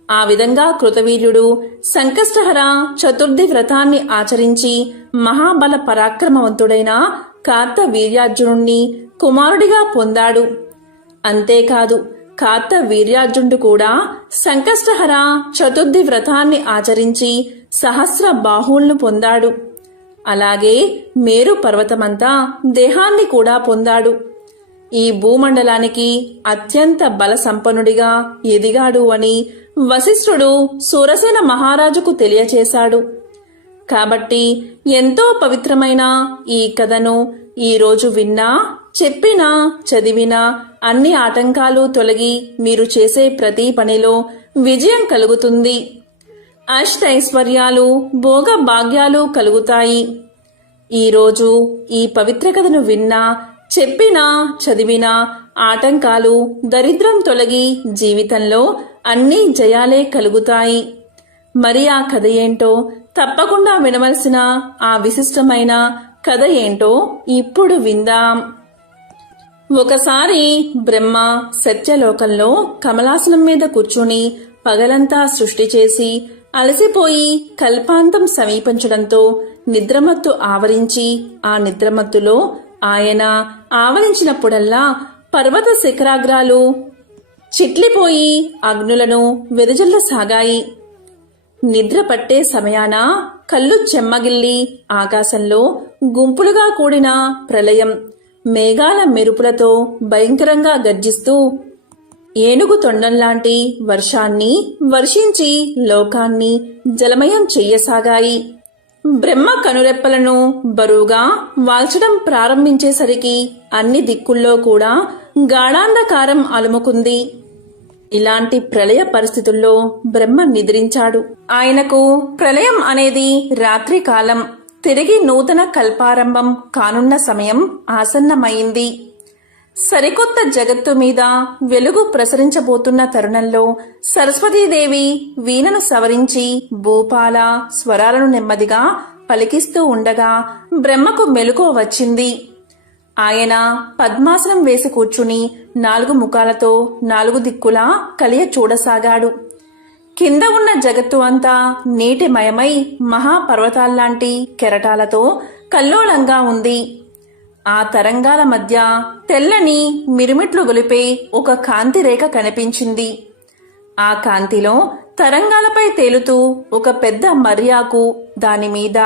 ఆ విధంగా కృతవీర్యుడు సంకష్టహర చతుర్థి వ్రతాన్ని ఆచరించి మహాబల పరాక్రమవంతుడైన కార్తవీర్యార్జునుణ్ణి కుమారుడిగా పొందాడు. అంతేకాదు కార్తవీర్యార్జునుడు కూడా సంకష్టహర చతుర్థి వ్రతాన్ని ఆచరించి సహస్ర బాహువులను పొందాడు. అలాగే మేరు పర్వతమంతా దేహాన్ని కూడా పొందాడు. ఈ భూమండలానికి అత్యంత బల సంపన్నుడిగా ఎదిగాడు అని వశిష్ఠుడు సూరసేన మహారాజుకు తెలియచేశాడు. కాబట్టి ఎంతో పవిత్రమైన ఈ కథను ఈ రోజు విన్నా, చెప్పినా, చదివినా అన్ని ఆటంకాలు తొలగి మీరు చేసే ప్రతి పనిలో విజయం కలుగుతుంది. అష్టైశ్వర్యాలు, భోగ భాగ్యాలు కలుగుతాయి. ఈరోజు ఈ పవిత్ర కథను విన్నా, చెప్పినా, చదివినా ఆటంకాలు, దరిద్రం తొలగి జీవితంలో అన్ని జయాలే కలుగుతాయి. మరి ఆ కథ ఏంటో తప్పకుండా వినవలసిన ఆ విశిష్టమైన కథ ఏంటో ఇప్పుడు విందాం. ఒకసారి బ్రహ్మ సత్యలోకంలో కమలాసనం మీద కూర్చుని పగలంతా సృష్టి చేసి అలసిపోయి కల్పాంతం సమీపించడంతో నిద్రమత్తు ఆవరించి ఆ నిద్రమత్తులో ఆయన ఆవరించినప్పుడల్లా పర్వత శిఖరాగ్రాలు చిట్లిపోయి అగ్నులను వెదజల్లసాగాయి. నిద్ర పట్టే సమయాన కళ్ళు చెమ్మగిల్లి ఆకాశంలో గుంపులుగా కూడిన ప్రళయం మేఘాల మెరుపులతో భయంకరంగా గర్జిస్తూ ఏనుగు తొండంలాంటి వర్షాన్ని వర్షించి లోకాన్ని జలమయం చెయ్యసాగాయి. బ్రహ్మ కనురెప్పలను బరువుగా వాల్చడం ప్రారంభించేసరికి అన్ని దిక్కుల్లో కూడా గాఢాంధకారం అలుముకుంది. ఇలాంటి ప్రళయ పరిస్థితుల్లో బ్రహ్మ నిద్రించాడు. ఆయనకు ప్రళయం అనేది రాత్రి కాలం, తిరిగి నూతన కల్పారంభం కానున్న సమయం ఆసన్నమైంది. సరికొత్త జగత్తు మీద వెలుగు ప్రసరించబోతున్న తరుణంలో సరస్వతీదేవి వీణను సవరించి భూపాల స్వరాలను నెమ్మదిగా పలికిస్తూ ఉండగా బ్రహ్మకు మెలకువ వచ్చింది. ఆయన పద్మాసనం వేసి కూర్చుని 4 ముఖాలతో 4 దిక్కులా కలియ చూడసాగాడు. కింద ఉన్న జగత్తు అంతా నీటిమయమై మహాపర్వతాల్లాంటి కెరటాలతో కల్లోలంగా ఉంది. ఆ తరంగాల మధ్య తెల్లని మిరుమిట్లు గొలిపే ఒక కాంతి రేఖ కనిపించింది. ఆ కాంతిలో తరంగాలపై తేలుతూ ఒక పెద్ద మర్యాకు, దానిమీద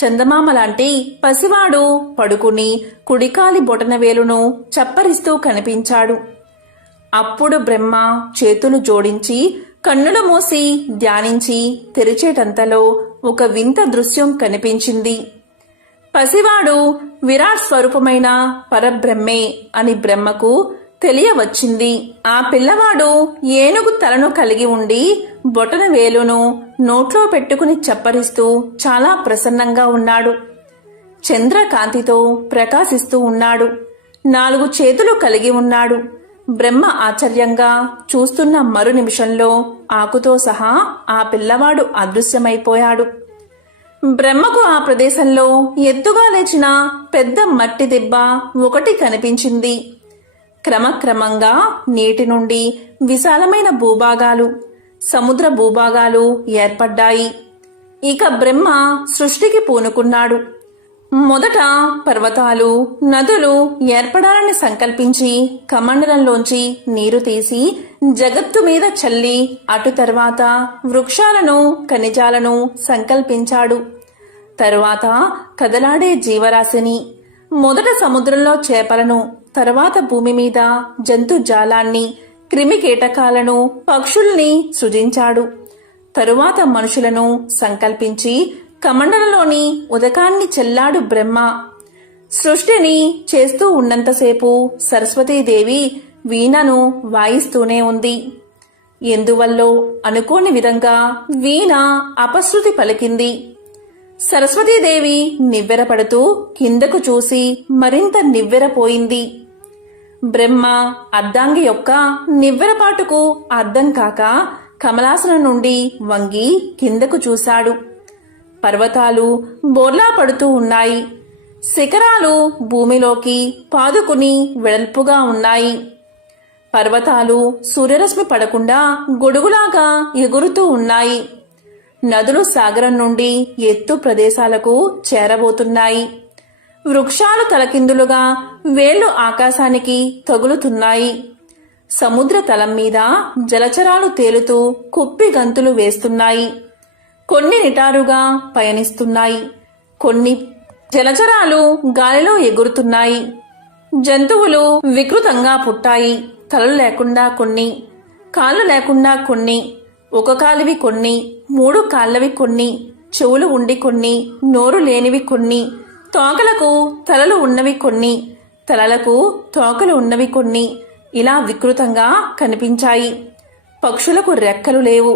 చందమామ లాంటి పసివాడు పడుకుని కుడికాలి బొటనవేలును చప్పరిస్తూ కనిపించాడు. అప్పుడు బ్రహ్మ చేతులు జోడించి కన్నులు మూసి ధ్యానించి తెరిచేటంతలో ఒక వింత దృశ్యం కనిపించింది. పసివాడు విరాట్ స్వరూపమైన పరబ్రహ్మే అని బ్రహ్మకు తెలియవచ్చింది. ఆ పిల్లవాడు ఏనుగు తలను కలిగి ఉండి బొటన వేలును నోట్లో పెట్టుకుని చప్పరిస్తూ చాలా ప్రసన్నంగా ఉన్నాడు. చంద్రకాంతితో ప్రకాశిస్తూ ఉన్నాడు. 4 చేతులు కలిగి ఉన్నాడు. బ్రహ్మ ఆశ్చర్యంగా చూస్తున్న మరు నిమిషంలో ఆకుతో సహా ఆ పిల్లవాడు అదృశ్యమైపోయాడు. బ్రహ్మకు ఆ ప్రదేశంలో ఎత్తుగా లేచిన పెద్ద మట్టి దిబ్బ ఒకటి కనిపించింది. క్రమక్రమంగా నీటి నుండి విశాలమైన భూభాగాలు, సముద్ర భూభాగాలు ఏర్పడ్డాయి. ఇక బ్రహ్మ సృష్టికి పూనుకున్నాడు. మొదట పర్వతాలు, నదులు ఏర్పడాలని సంకల్పించి కమండలంలోంచి నీరు తీసి జగత్తు మీద చల్లి, అటు తర్వాత వృక్షాలను, ఖనిజాలను సంకల్పించాడు. తరువాత కదలాడే జీవరాశిని, మొదట సముద్రంలో చేపలను, తరువాత భూమి మీద జంతుజాలాన్ని, క్రిమికీటకాలను, పక్షుల్ని సృజించాడు. తరువాత మనుషులను సంకల్పించి కమండలలోని ఉదకాన్ని చెల్లాడు బ్రహ్మ. సృష్టిని చేస్తూ ఉన్నంతసేపు సరస్వతీదేవి వీణను వాయిస్తూనే ఉంది. ఎందువల్లో అనుకోని విధంగా వీణ అపశృతి పలికింది. సరస్వతీదేవి నివ్వెరపడుతూ కిందకు చూసి మరింత నివ్వెరపోయింది. బ్రహ్మ అర్ధాంగి యొక్క నివ్వెరపాటుకు అర్థం కాక కమలాసనం నుండి వంగి కిందకు చూశాడు. పర్వతాలు బోర్లా పడుతూ ఉన్నాయి. శిఖరాలు భూమిలోకి పాదుకుని వెడల్పుగా ఉన్నాయి. పర్వతాలు సూర్యరశ్మి పడకుండా గొడుగులాగా ఎగురుతూ ఉన్నాయి. నదులు సాగరం నుండి ఎత్తు ప్రదేశాలకు చేరబోతున్నాయి. వృక్షాలు తలకిందులుగా వేళ్లు ఆకాశానికి తగులుతున్నాయి. సముద్ర తలం మీద జలచరాలు తేలుతూ కుప్పి గంతులు వేస్తున్నాయి. కొన్ని నిటారుగా పయనిస్తున్నాయి. కొన్ని జలచరాలు గాలిలో ఎగురుతున్నాయి. జంతువులు వికృతంగా పుట్టాయి. తలలు లేకుండా కొన్ని, కాళ్ళు లేకుండా కొన్ని, ఒక కాలివి కొన్ని, 3 కాళ్ళవి కొన్ని, చెవులు ఉండి కొన్ని, నోరు లేనివి కొన్ని, తోకలకు తలలు ఉన్నవి కొన్ని, తలలకు తోకలు ఉన్నవి కొన్ని, ఇలా వికృతంగా కనిపించాయి. పక్షులకు రెక్కలు లేవు.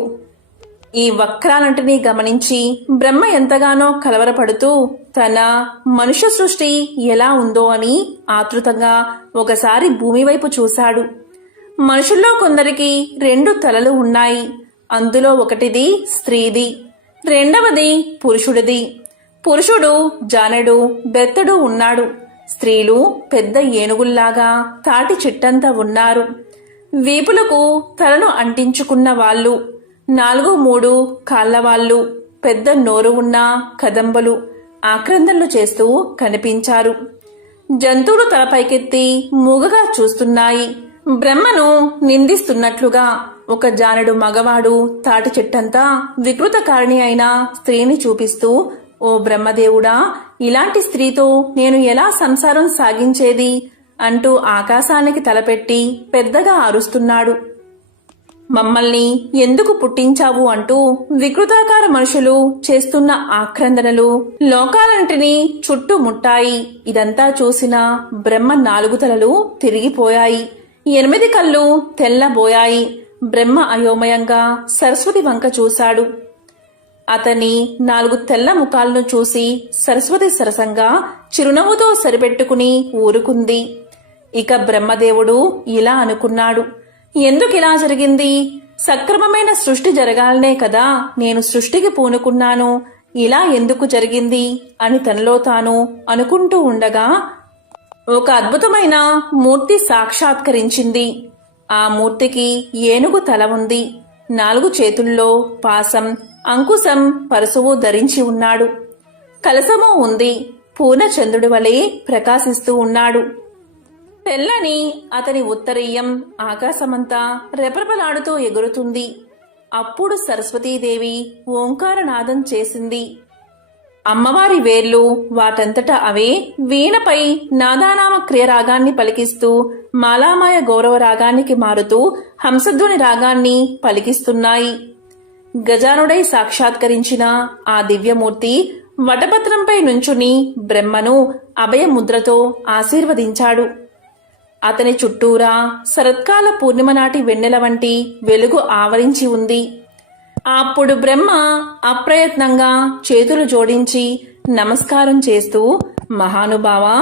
ఈ వక్రాలంటినీ గమనించి బ్రహ్మ ఎంతగానో కలవరపడుతూ తన మనుష్య సృష్టి ఎలా ఉందో అని ఆతృతంగా ఒకసారి భూమి వైపు చూశాడు. మనుషుల్లో కొందరికి 2 తలలు ఉన్నాయి. అందులో ఒకటిది స్త్రీది, రెండవది పురుషుడిది. పురుషుడు జానెడు బెత్తడు ఉన్నాడు. స్త్రీలు పెద్ద ఏనుగుల్లాగా తాటి చెట్టంతా ఉన్నారు. వీపులకు తలను అంటించుకున్న వాళ్ళు, 4-3 కాళ్లవాళ్లు, పెద్ద నోరు ఉన్న కదంబలు ఆక్రందనలు చేస్తూ కనిపించారు. జంతువులు తలపైకెత్తి మూగగా చూస్తున్నాయి. బ్రహ్మను నిందిస్తున్నట్లుగా ఒక జానెడు మగవాడు తాటి చెట్టంతా వికృతకారిణి అయిన స్త్రీని చూపిస్తూ, ఓ బ్రహ్మదేవుడా, ఇలాంటి స్త్రీతో నేను ఎలా సంసారం సాగించేది అంటూ ఆకాశానికి తలపెట్టి పెద్దగా అరుస్తున్నాడు. మమ్మల్ని ఎందుకు పుట్టించావు అంటూ వికృతాకార మనుషులు చేస్తున్న ఆక్రందనలు లోకాలన్నిటినీ చుట్టుముట్టాయి. ఇదంతా చూసిన బ్రహ్మ 4 తలలు తిరిగిపోయాయి. 8 కళ్ళు తెల్లబోయాయి. బ్రహ్మ అయోమయంగా సరస్వతి వంక చూశాడు. అతని 4 తెల్ల ముఖాలను చూసి సరస్వతి సరసంగా చిరునవ్వుతో సరిపెట్టుకుని ఊరుకుంది. ఇక బ్రహ్మదేవుడు ఇలా అనుకున్నాడు, ఎందుకిలా జరిగింది? సక్రమమైన సృష్టి జరగాలనే కదా నేను సృష్టికి పూనుకున్నాను. ఇలా ఎందుకు జరిగింది అని తనలో తాను అనుకుంటూ ఉండగా ఒక అద్భుతమైన మూర్తి సాక్షాత్కరించింది. ఆ మూర్తికి ఏనుగు తల ఉంది. 4 చేతుల్లో పాసం, అంకుశం, పరశువు ధరించి ఉన్నాడు. కలసము ఉంది. పూర్ణచంద్రుడి వలె ప్రకాశిస్తూ ఉన్నాడు. తెల్లని అతని ఉత్తరీయం ఆకాశమంతా రెపరెపలాడుతూ ఎగురుతుంది. అప్పుడు సరస్వతీదేవి ఓంకారనాదం చేసింది. అమ్మవారి వేర్లు వాటంతట అవే వీణపై నాదానామ క్రియ రాగాన్ని పలికిస్తూ మాలామాయ గౌరవ రాగానికి మారుతూ హంసధ్వని రాగాన్ని పలికిస్తున్నాయి. గజానుడై సాక్షాత్కరించిన ఆ దివ్యమూర్తి వటపత్రంపై నుంచుని బ్రహ్మను అభయముద్రతో ఆశీర్వదించాడు. అతని చుట్టూరా శరత్కాల పూర్ణిమ నాటి వెన్నెల వంటి వెలుగు ఆవరించి ఉంది. అప్పుడు బ్రహ్మ అప్రయత్నంగా చేతులు జోడించి నమస్కారం చేస్తూ, మహానుభావా,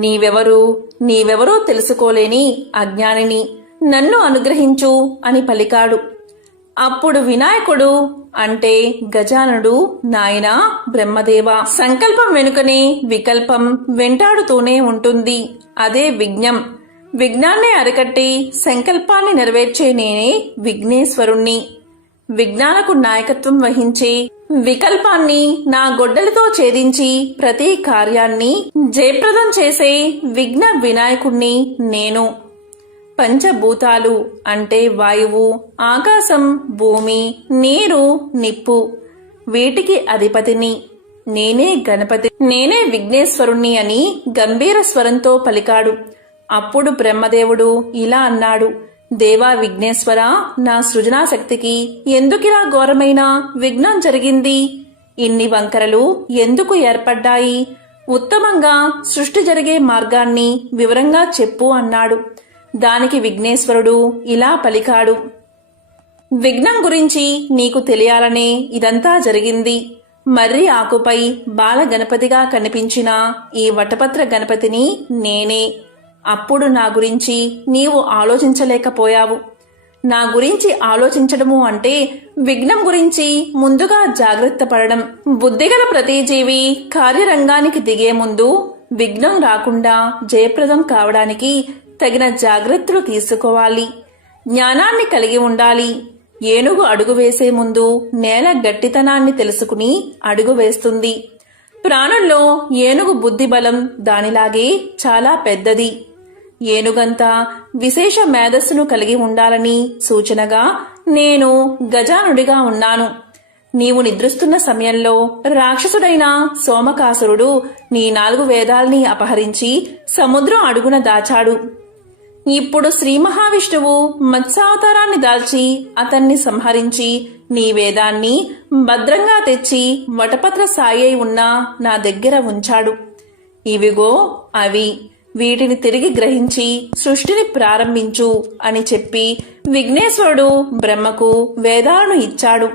నీవెవరో తెలుసుకోలేని అజ్ఞానిని, నన్ను అనుగ్రహించు అని పలికాడు. అప్పుడు వినాయకుడు అంటే గజాననుడు, నాయనా బ్రహ్మదేవ, సంకల్పం వెనుకనే వికల్పం వెంటాడుతూనే ఉంటుంది. అదే విఘ్నం. విఘ్నాన్ని అరికట్టి సంకల్పాన్ని నెరవేర్చే నేనే విఘ్నేశ్వరుణ్ణి. విఘ్నాలకు నాయకత్వం వహించి వికల్పాన్ని నా గొడ్డలితో ఛేదించి ప్రతి కార్యాన్ని జయప్రదం చేసే విఘ్న వినాయకుణ్ణి నేను. పంచభూతాలు అంటే వాయువు, ఆకాశం, భూమి, నీరు, నిప్పు, వీటికి అధిపతిని నేనే, గణపతి నేనే విఘ్నేశ్వరుణ్ణి అని గంభీర స్వరంతో పలికాడు. అప్పుడు బ్రహ్మదేవుడు ఇలా అన్నాడు, దేవా విఘ్నేశ్వర, నా సృజనాశక్తికి ఎందుకిలా ఘోరమైన విఘ్నం జరిగింది? ఇన్ని వంకరలు ఎందుకు ఏర్పడ్డాయి? ఉత్తమంగా సృష్టి జరిగే మార్గాన్ని వివరంగా చెప్పు అన్నాడు. దానికి విఘ్నేశ్వరుడు ఇలా పలికాడు, విఘ్నం గురించి నీకు తెలియాలనే ఇదంతా జరిగింది. మర్రి ఆకుపై బాల గణపతిగా కనిపించిన ఈ వటపత్ర గణపతిని నేనే. అప్పుడు నా గురించి నీవు ఆలోచించలేకపోయావు. నా గురించి ఆలోచించడము అంటే విఘ్నం గురించి ముందుగా జాగ్రత్త పడడం. బుద్ధిగల ప్రతి జీవి కార్యరంగానికి దిగే ముందు విఘ్నం రాకుండా జయప్రదం కావడానికి తగిన జాగ్రత్తలు తీసుకోవాలి. జ్ఞానాన్ని కలిగి ఉండాలి. ఏనుగు అడుగు వేసే ముందు నేల గట్టితనాన్ని తెలుసుకుని అడుగు వేస్తుంది. ప్రాణుల్లో ఏనుగు బుద్ధి బలం దానిలాగే చాలా పెద్దది. ఏనుగంతా విశేష మేధస్సును కలిగి ఉండాలని సూచనగా నేను గజానుడిగా ఉన్నాను. నీవు నిద్రిస్తున్న సమయంలో రాక్షసుడైన సోమకాసురుడు నీ 4 వేదాల్ని అపహరించి సముద్రం అడుగున దాచాడు. ఇప్పుడు శ్రీ మహావిష్ణువు మత్స్యావతారాన్ని దాల్చి అతన్ని సంహరించి నీ వేదాన్ని భద్రంగా తెచ్చి వటపత్ర సాయి ఉన్న నా దగ్గర ఉంచాడు. ఇవిగో అవి, వీటిని తిరిగి గ్రహించి సృష్టిని ప్రారంభించు అని చెప్పి విఘ్నేశ్వరుడు బ్రహ్మకు వేదాలను ఇచ్చాడు.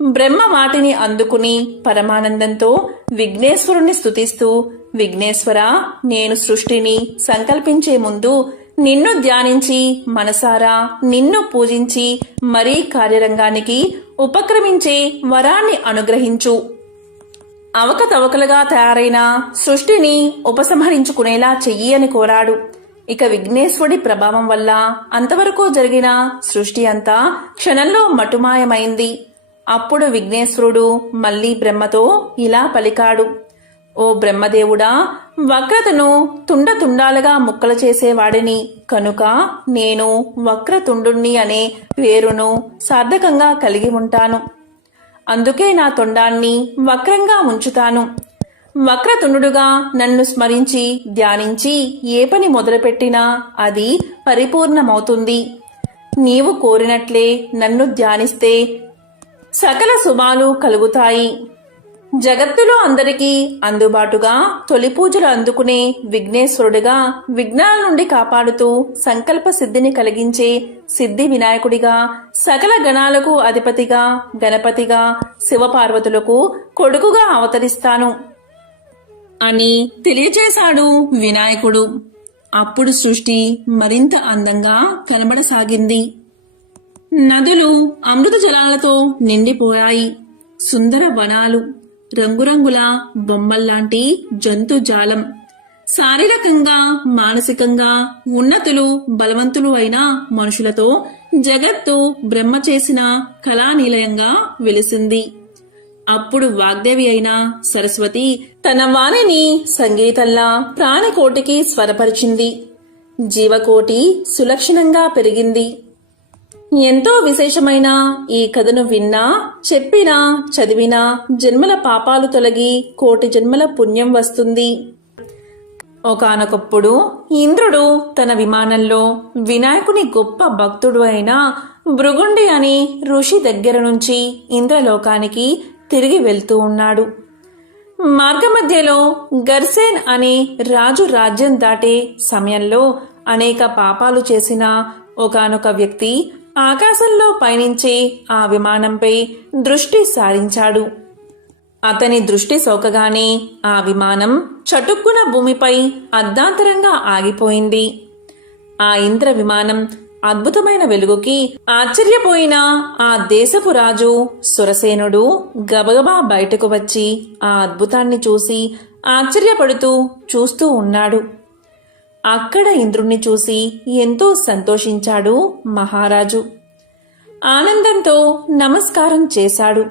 బ్రహ్మ వాటిని అందుకుని పరమానందంతో విఘ్నేశ్వరుణ్ణి స్తుతిస్తూ, విఘ్నేశ్వర, నేను సృష్టిని సంకల్పించే ముందు నిన్ను ధ్యానించి మనసారా నిన్ను పూజించి మరీ కార్యరంగానికి ఉపక్రమించే వరాన్ని అనుగ్రహించు. అవకతవకలుగా తయారైన సృష్టిని ఉపసంహరించుకునేలా చెయ్యి అని కోరాడు. ఇక విఘ్నేశ్వరుడి ప్రభావం వల్ల అంతవరకు జరిగిన సృష్టి అంతా క్షణంలో మటుమాయమైంది. అప్పుడు విఘ్నేశ్వరుడు మళ్లీ బ్రహ్మతో ఇలా పలికాడు, ఓ బ్రహ్మదేవుడా, వక్రతను తుండతుండాలుగా ముక్కలు చేసేవాడిని కనుక నేను వక్రతుండుణ్ణి అనే పేరును సార్థకంగా కలిగి ఉంటాను. అందుకే నా తొండాన్ని వక్రంగా ఉంచుతాను. వక్రతుండుగా నన్ను స్మరించి ధ్యానించి ఏ పని మొదలుపెట్టినా అది పరిపూర్ణమవుతుంది. నీవు కోరినట్లే నన్ను ధ్యానిస్తే సకల శుభాలు కలుగుతాయి. జగత్తులో అందరికీ అందుబాటుగా తొలి పూజలు అందుకునే విఘ్నేశ్వరుడిగా, విఘ్నాల నుండి కాపాడుతూ సంకల్ప సిద్ధిని కలిగించే సిద్ధి వినాయకుడిగా, సకల గణాలకు అధిపతిగా గణపతిగా, శివపార్వతులకు కొడుకుగా అవతరిస్తాను అని తెలియచేశాడు వినాయకుడు. అప్పుడు సృష్టి మరింత అందంగా కనబడసాగింది. నదులు అమృత జలాలతో నిండిపోయాయి. సుందర వనాలు, రంగురంగుల బొమ్మల్లాంటి జంతుజాలం, శారీరకంగా మానసికంగా ఉన్నతులు బలవంతులు అయిన మనుషులతో జగత్తు బ్రహ్మ చేసిన కళానిలయంగా వెలిసింది. అప్పుడు వాగ్దేవి అయిన సరస్వతి తన వాణిని సంగీతంలా ప్రాణికోటికి స్వరపరిచింది. జీవకోటి సులక్షణంగా పెరిగింది. ఎంతో విశేషమైన ఈ కథను విన్నా, చెప్పినా, చదివినా జన్మల పాపాలు తొలగి కోటి జన్మల పుణ్యం వస్తుంది. ఒకానొకప్పుడు ఇంద్రుడు తన విమానంలో వినాయకుని గొప్ప భక్తుడు అయిన భృగుండి అనే ఋషి దగ్గర నుంచి ఇంద్రలోకానికి తిరిగి వెళ్తూ ఉన్నాడు. మార్గమధ్యలో గర్సేన్ అనే రాజు రాజ్యం దాటే సమయంలో అనేక పాపాలు చేసిన ఒకానొక వ్యక్తి ఆకాశంలో పయనించే ఆ విమానంపై దృష్టి సారించాడు. అతని దృష్టి సోకగానే ఆ విమానం చటుక్కున భూమిపై అర్ధాంతరంగా ఆగిపోయింది. ఆ ఇంద్ర విమానం అద్భుతమైన వెలుగుకి ఆశ్చర్యపోయిన ఆ దేశపు రాజు సురసేనుడు గబగబా బయటకు వచ్చి ఆ అద్భుతాన్ని చూసి ఆశ్చర్యపడుతూ చూస్తూ ఉన్నాడు. అక్కడ ఇంద్రుణ్ణి చూసి ఎంతో సంతోషించాడు మహారాజు. ఆనందంతో నమస్కారం చేశాడు.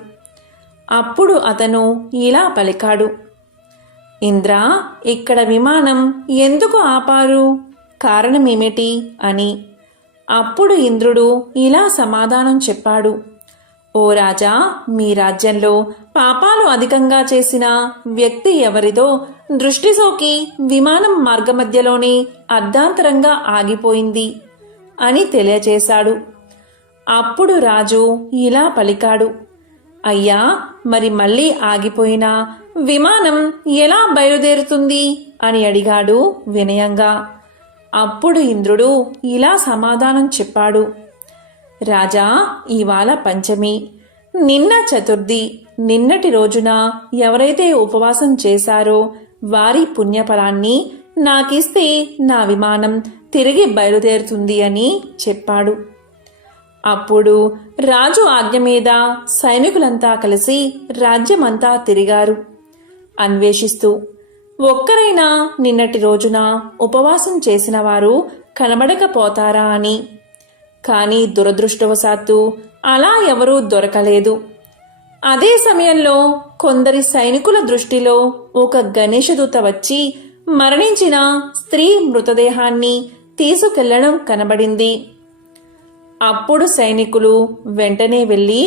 అప్పుడు అతను ఇలా పలికాడు, ఇంద్ర, ఇక్కడ విమానం ఎందుకు ఆపారు? కారణమేమిటి అని. అప్పుడు ఇంద్రుడు ఇలా సమాధానం చెప్పాడు, ఓ రాజా, మీ రాజ్యంలో పాపాలు అధికంగా చేసిన వ్యక్తి ఎవరిదో దృష్టి సోకి విమానం మార్గమధ్యలోనే అర్ధాంతరంగా ఆగిపోయింది అని తెలియచేశాడు. అప్పుడు రాజు ఇలా పలికాడు, అయ్యా, మరి మళ్ళీ ఆగిపోయిన విమానం ఎలా బయలుదేరుతుంది అని అడిగాడు వినయంగా. అప్పుడు ఇంద్రుడు ఇలా సమాధానం చెప్పాడు, రాజా, ఇవాళ పంచమి, నిన్న చతుర్థి. నిన్నటి రోజున ఎవరైతే ఉపవాసం చేశారో వారి పుణ్యఫలాన్ని నాకిస్తే నా విమానం తిరిగి బయలుదేరుతుంది అని చెప్పాడు. అప్పుడు రాజు ఆజ్ఞ మీద సైనికులంతా కలిసి రాజ్యమంతా తిరిగారు, అన్వేషిస్తూ. ఒక్కరైనా నిన్నటి రోజున ఉపవాసం చేసిన వారు కనబడకపోతారా అని. కానీ దురదృష్టవశాత్తు అలా ఎవరూ దొరకలేదు. అదే సమయంలో కొందరి సైనికుల దృష్టిలో ఒక గణేశదూత వచ్చి మరణించిన స్త్రీ మృతదేహాన్ని తీసుకెళ్లడం కనబడింది. అప్పుడు సైనికులు వెంటనే వెళ్లి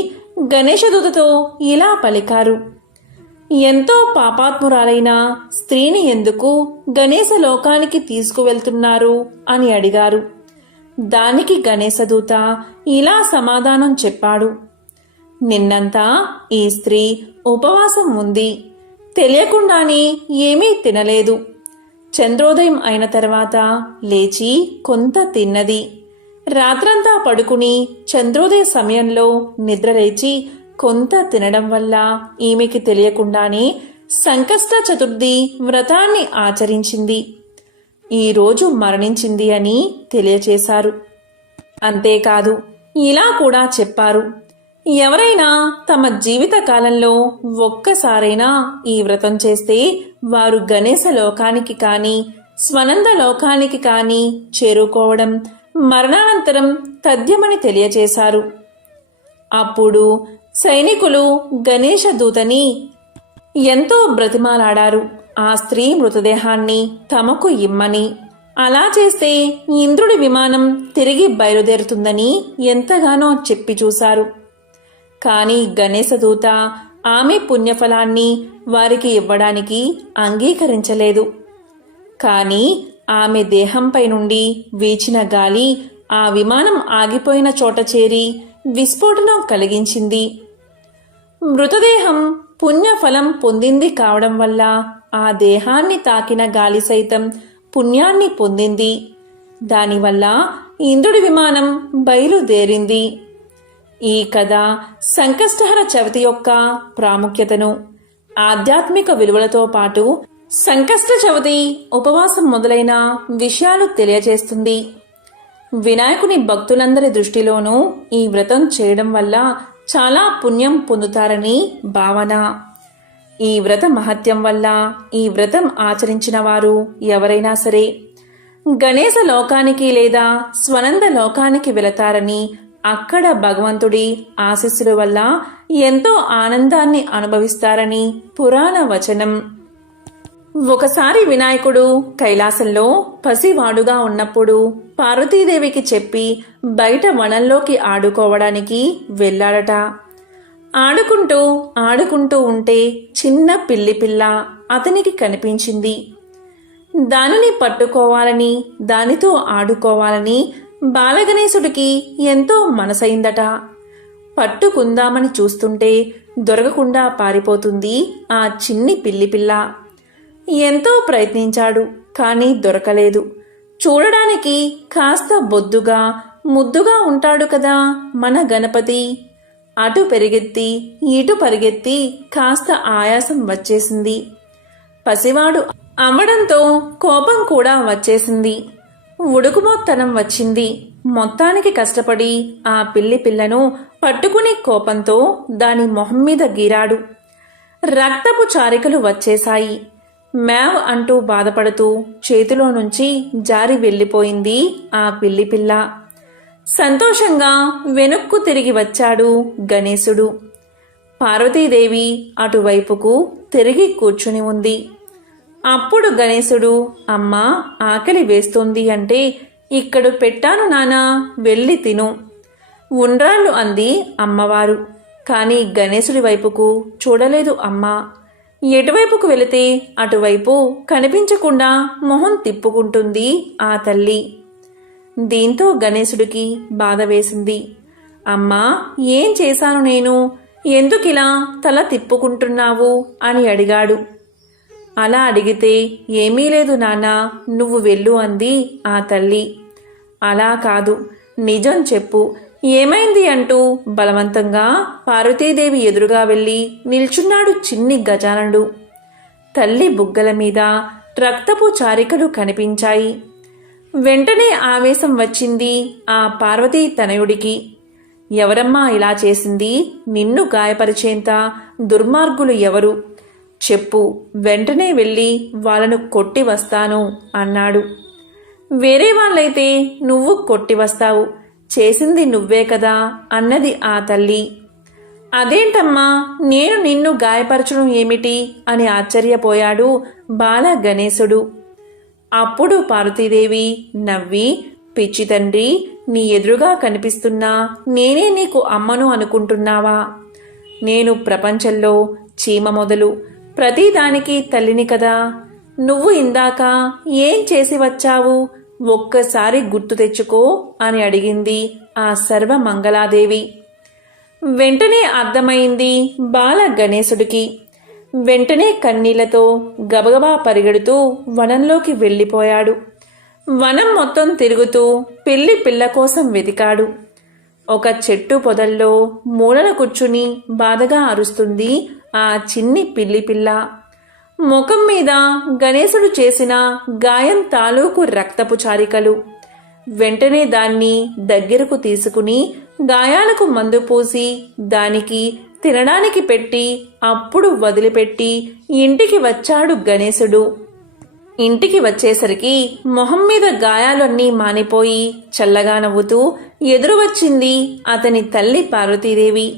గణేశదూతతో ఇలా పలికారు, ఎంతో పాపాత్మురాలైన స్త్రీని ఎందుకు గణేశ లోకానికి తీసుకువెళ్తున్నారు అని అడిగారు. దానికి గణేశదూత ఇలా సమాధానం చెప్పాడు, నిన్నంతా ఈ స్త్రీ ఉపవాసం ఉంది. తెలియకుండానే ఏమీ తినలేదు. చంద్రోదయం అయిన తర్వాత లేచి కొంత తిన్నది. రాత్రంతా పడుకుని చంద్రోదయ సమయంలో నిద్రలేచి కొంత తినడం వల్ల ఈమెకి తెలియకుండానే సంకష్ట చతుర్థి వ్రతాన్ని ఆచరించింది. ఈరోజు మరణించింది అని తెలియచేశారు. అంతేకాదు, ఇలా కూడా చెప్పారు, ఎవరైనా తమ జీవిత కాలంలో ఒక్కసారైనా ఈ వ్రతం చేస్తే వారు గణేశ లోకానికి కానీ స్వనంద లోకానికి కానీ చేరుకోవడం మరణానంతరం తథ్యమని తెలియచేశారు. అప్పుడు సైనికులు గణేశ దూతని ఎంతో బ్రతిమాలాడారు ఆ స్త్రీ మృతదేహాన్ని తమకు ఇమ్మని. అలా చేస్తే ఇంద్రుడి విమానం తిరిగి బయలుదేరుతుందని ఎంతగానో చెప్పి చూశారు. కాని గణేశదూత ఆమె పుణ్యఫలాన్ని వారికి ఇవ్వడానికి అంగీకరించలేదు. కాని ఆమె దేహంపై నుండి వీచిన గాలి ఆ విమానం ఆగిపోయిన చోట చేరి విస్ఫోటనం కలిగించింది. మృతదేహం పుణ్యఫలం పొందింది కావడం వల్ల ఆ దేహాన్ని తాకిన గాలి సైతం పుణ్యాన్ని పొందింది. దానివల్ల ఇంద్రుడి విమానం బయలుదేరింది. ఈ కథ సంకష్టహర చవితి యొక్క ప్రాముఖ్యతను, ఆధ్యాత్మిక విలువలతో పాటు సంకష్ట చవితి ఉపవాసం మొదలైన విషయాలు తెలియజేస్తుంది. వినాయకుని భక్తులందరి దృష్టిలోనూ ఈ వ్రతం చేయడం వల్ల చాలా పుణ్యం పొందుతారని భావన. ఈ వ్రత మహత్యం వల్ల ఈ వ్రతం ఆచరించిన వారు ఎవరైనా సరే గణేశ లోకానికి లేదా స్వనంద లోకానికి వెళతారని, అక్కడ భగవంతుడి ఆశీస్సుల వల్ల ఎంతో ఆనందాన్ని అనుభవిస్తారని పురాణ వచనం. ఒకసారి వినాయకుడు కైలాసంలో పసివాడుగా ఉన్నప్పుడు పార్వతీదేవికి చెప్పి బయట వనంలోకి ఆడుకోవడానికి వెళ్ళాడట. ఆడుకుంటూ ఆడుకుంటూ ఉంటే చిన్న పిల్లి అతనికి కనిపించింది. దానిని పట్టుకోవాలని, దానితో ఆడుకోవాలని బాలగణేశుడికి ఎంతో మనసైందట. పట్టుకుందామని చూస్తుంటే దొరకకుండా పారిపోతుంది ఆ చిన్ని పిల్లి. ఎంతో ప్రయత్నించాడు, కానీ దొరకలేదు. చూడడానికి కాస్త బొద్దుగా ముద్దుగా ఉంటాడు కదా మన గణపతి. అటు పెరిగెత్తి ఇటు పరిగెత్తి కాస్త ఆయాసం వచ్చేసింది. పసివాడు అవ్వడంతో కోపం కూడా వచ్చేసింది. ఉడుకుమోత్తనం వచ్చింది. మొత్తానికి కష్టపడి ఆ పిల్లను పట్టుకుని కోపంతో దాని మొహం మీద గీరాడు. రక్తపు చారికలు వచ్చేశాయి. మ్యావ్ అంటూ బాధపడుతూ చేతిలో నుంచి జారి వెళ్ళిపోయింది ఆ పిల్ల. సంతోషంగా వెనుక్కు తిరిగి వచ్చాడు గణేశుడు. పార్వతీదేవి అటువైపుకు తిరిగి కూర్చుని ఉంది. అప్పుడు గణేశుడు, అమ్మా ఆకలి వేస్తోంది అంటే, ఇక్కడ పెట్టాను నానా, వెళ్ళి తిను. ఉండ్రాళ్ళు అంది అమ్మవారు. కాని గణేశుడి వైపుకు చూడలేదు అమ్మ. ఎటువైపుకు వెళితే అటువైపు కనిపించకుండా మొహం తిప్పుకుంటుంది ఆ తల్లి. దీంతో గణేశుడికి బాధ వేసింది. అమ్మా ఏం చేశాను నేను, ఎందుకిలా తల తిప్పుకుంటున్నావు అని అడిగాడు. అలా అడిగితే ఏమీ లేదు నాన్నా, నువ్వు వెళ్ళు అంది ఆ తల్లి. అలా కాదు, నిజం చెప్పు, ఏమైంది అంటూ బలవంతంగా పార్వతీదేవి ఎదురుగా వెళ్ళి నిల్చున్నాడు చిన్ని గజాననుడు. తల్లి బుగ్గల మీద రక్తపు చారికలు కనిపించాయి. వెంటనే ఆవేశం వచ్చింది ఆ పార్వతీ తనయుడికి. ఎవరమ్మా ఇలా చేసింది? నిన్ను గాయపరిచేంత దుర్మార్గులు ఎవరు? చెప్పు, వెంటనే వెళ్ళి వాళ్ళను కొట్టి వస్తాను అన్నాడు. వేరే వాళ్ళైతే నువ్వు కొట్టి వస్తావు, చేసింది నువ్వే కదా అన్నది ఆ తల్లి. అదేంటమ్మా, నేను నిన్ను గాయపరచడం ఏమిటి అని ఆశ్చర్యపోయాడు బాల గణేశుడు. అప్పుడు పార్వతీదేవి నవ్వి, పిచ్చి తండ్రి, నీ ఎదురుగా కనిపిస్తున్నా నేనే నీకు అమ్మను అనుకుంటున్నావా? నేను ప్రపంచంలో చీమ మొదలు ప్రతిదానికి తల్లిని కదా. నువ్వు ఇందాక ఏం చేసి వచ్చావు, ఒక్కసారి గుర్తు తెచ్చుకో అని అడిగింది ఆ సర్వమంగళాదేవి. వెంటనే అర్థమైంది బాల గణేశుడికి. వెంటనే కన్నీళ్లతో గబగబా పరిగెడుతూ వనంలోకి వెళ్ళిపోయాడు. వనం మొత్తం తిరుగుతూ పిల్ల కోసం వెతికాడు. ఒక చెట్టు పొదల్లో మూలన కూర్చుని బాధగా అరుస్తుంది ఆ చిన్ని పిల్ల. ముఖం మీద గణేశుడు చేసిన గాయం తాలూకు రక్తపు చారికలు. వెంటనే దాన్ని దగ్గరకు తీసుకుని గాయాలకు మందు పూసి దానికి తినడానికి పెట్టి అప్పుడు వదిలిపెట్టి ఇంటికి వచ్చాడు గణేశుడు. ఇంటికి వచ్చేసరికి మొహం మీద గాయాలన్నీ మానిపోయి చల్లగా నవ్వుతూ ఎదురు వచ్చింది అతని తల్లి పార్వతీదేవి.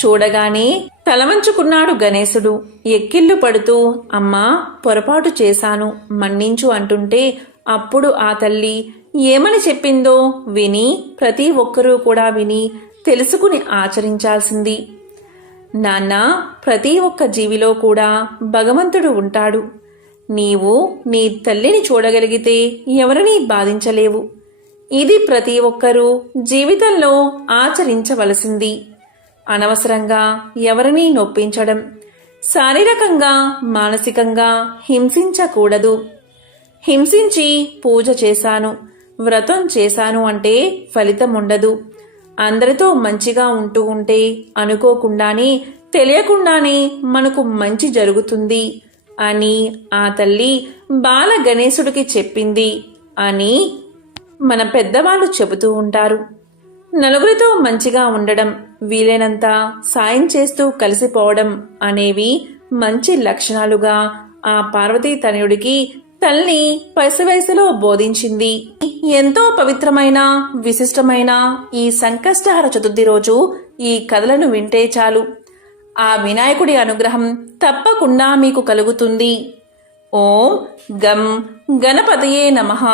చూడగానే తలవంచుకున్నాడు గణేశుడు. ఎక్కిళ్ళు పడుతూ, అమ్మా పొరపాటు చేశాను, మన్నించు అంటుంటే అప్పుడు ఆ తల్లి ఏమని చెప్పిందో విని ప్రతి ఒక్కరూ కూడా విని తెలుసుకుని ఆచరించాల్సింది. నాన్న, ప్రతి ఒక్క జీవిలో కూడా భగవంతుడు ఉంటాడు. నీవు నీ తల్లిని చూడగలిగితే ఎవరినీ బాధించలేవు. ఇది ప్రతి ఒక్కరూ జీవితంలో ఆచరించవలసింది. అనవసరంగా ఎవరినీ నొప్పించడం, శారీరకంగా మానసికంగా హింసించకూడదు. హింసించి పూజ చేశాను, వ్రతం చేశాను అంటే ఫలితం ఉండదు. అందరితో మంచిగా ఉంటూ ఉంటే అనుకోకుండానే తెలియకుండానే మనకు మంచి జరుగుతుంది అని ఆ తల్లి బాల గణేశుడికి చెప్పింది అని మన పెద్దవాళ్ళు చెబుతూ ఉంటారు. నలుగురితో మంచిగా ఉండడం, వీలైనంత సాయం చేస్తూ కలిసిపోవడం అనేవి మంచి లక్షణాలుగా ఆ పార్వతీ తనయుడికి తల్లి పసివయసులో బోధించింది. ఎంతో పవిత్రమైన విశిష్టమైన ఈ సంకష్టహర చతుర్థి రోజు ఈ కథలను వింటే చాలు, ఆ వినాయకుడి అనుగ్రహం తప్పకుండా మీకు కలుగుతుంది. ఓం గం గణపతయే నమః.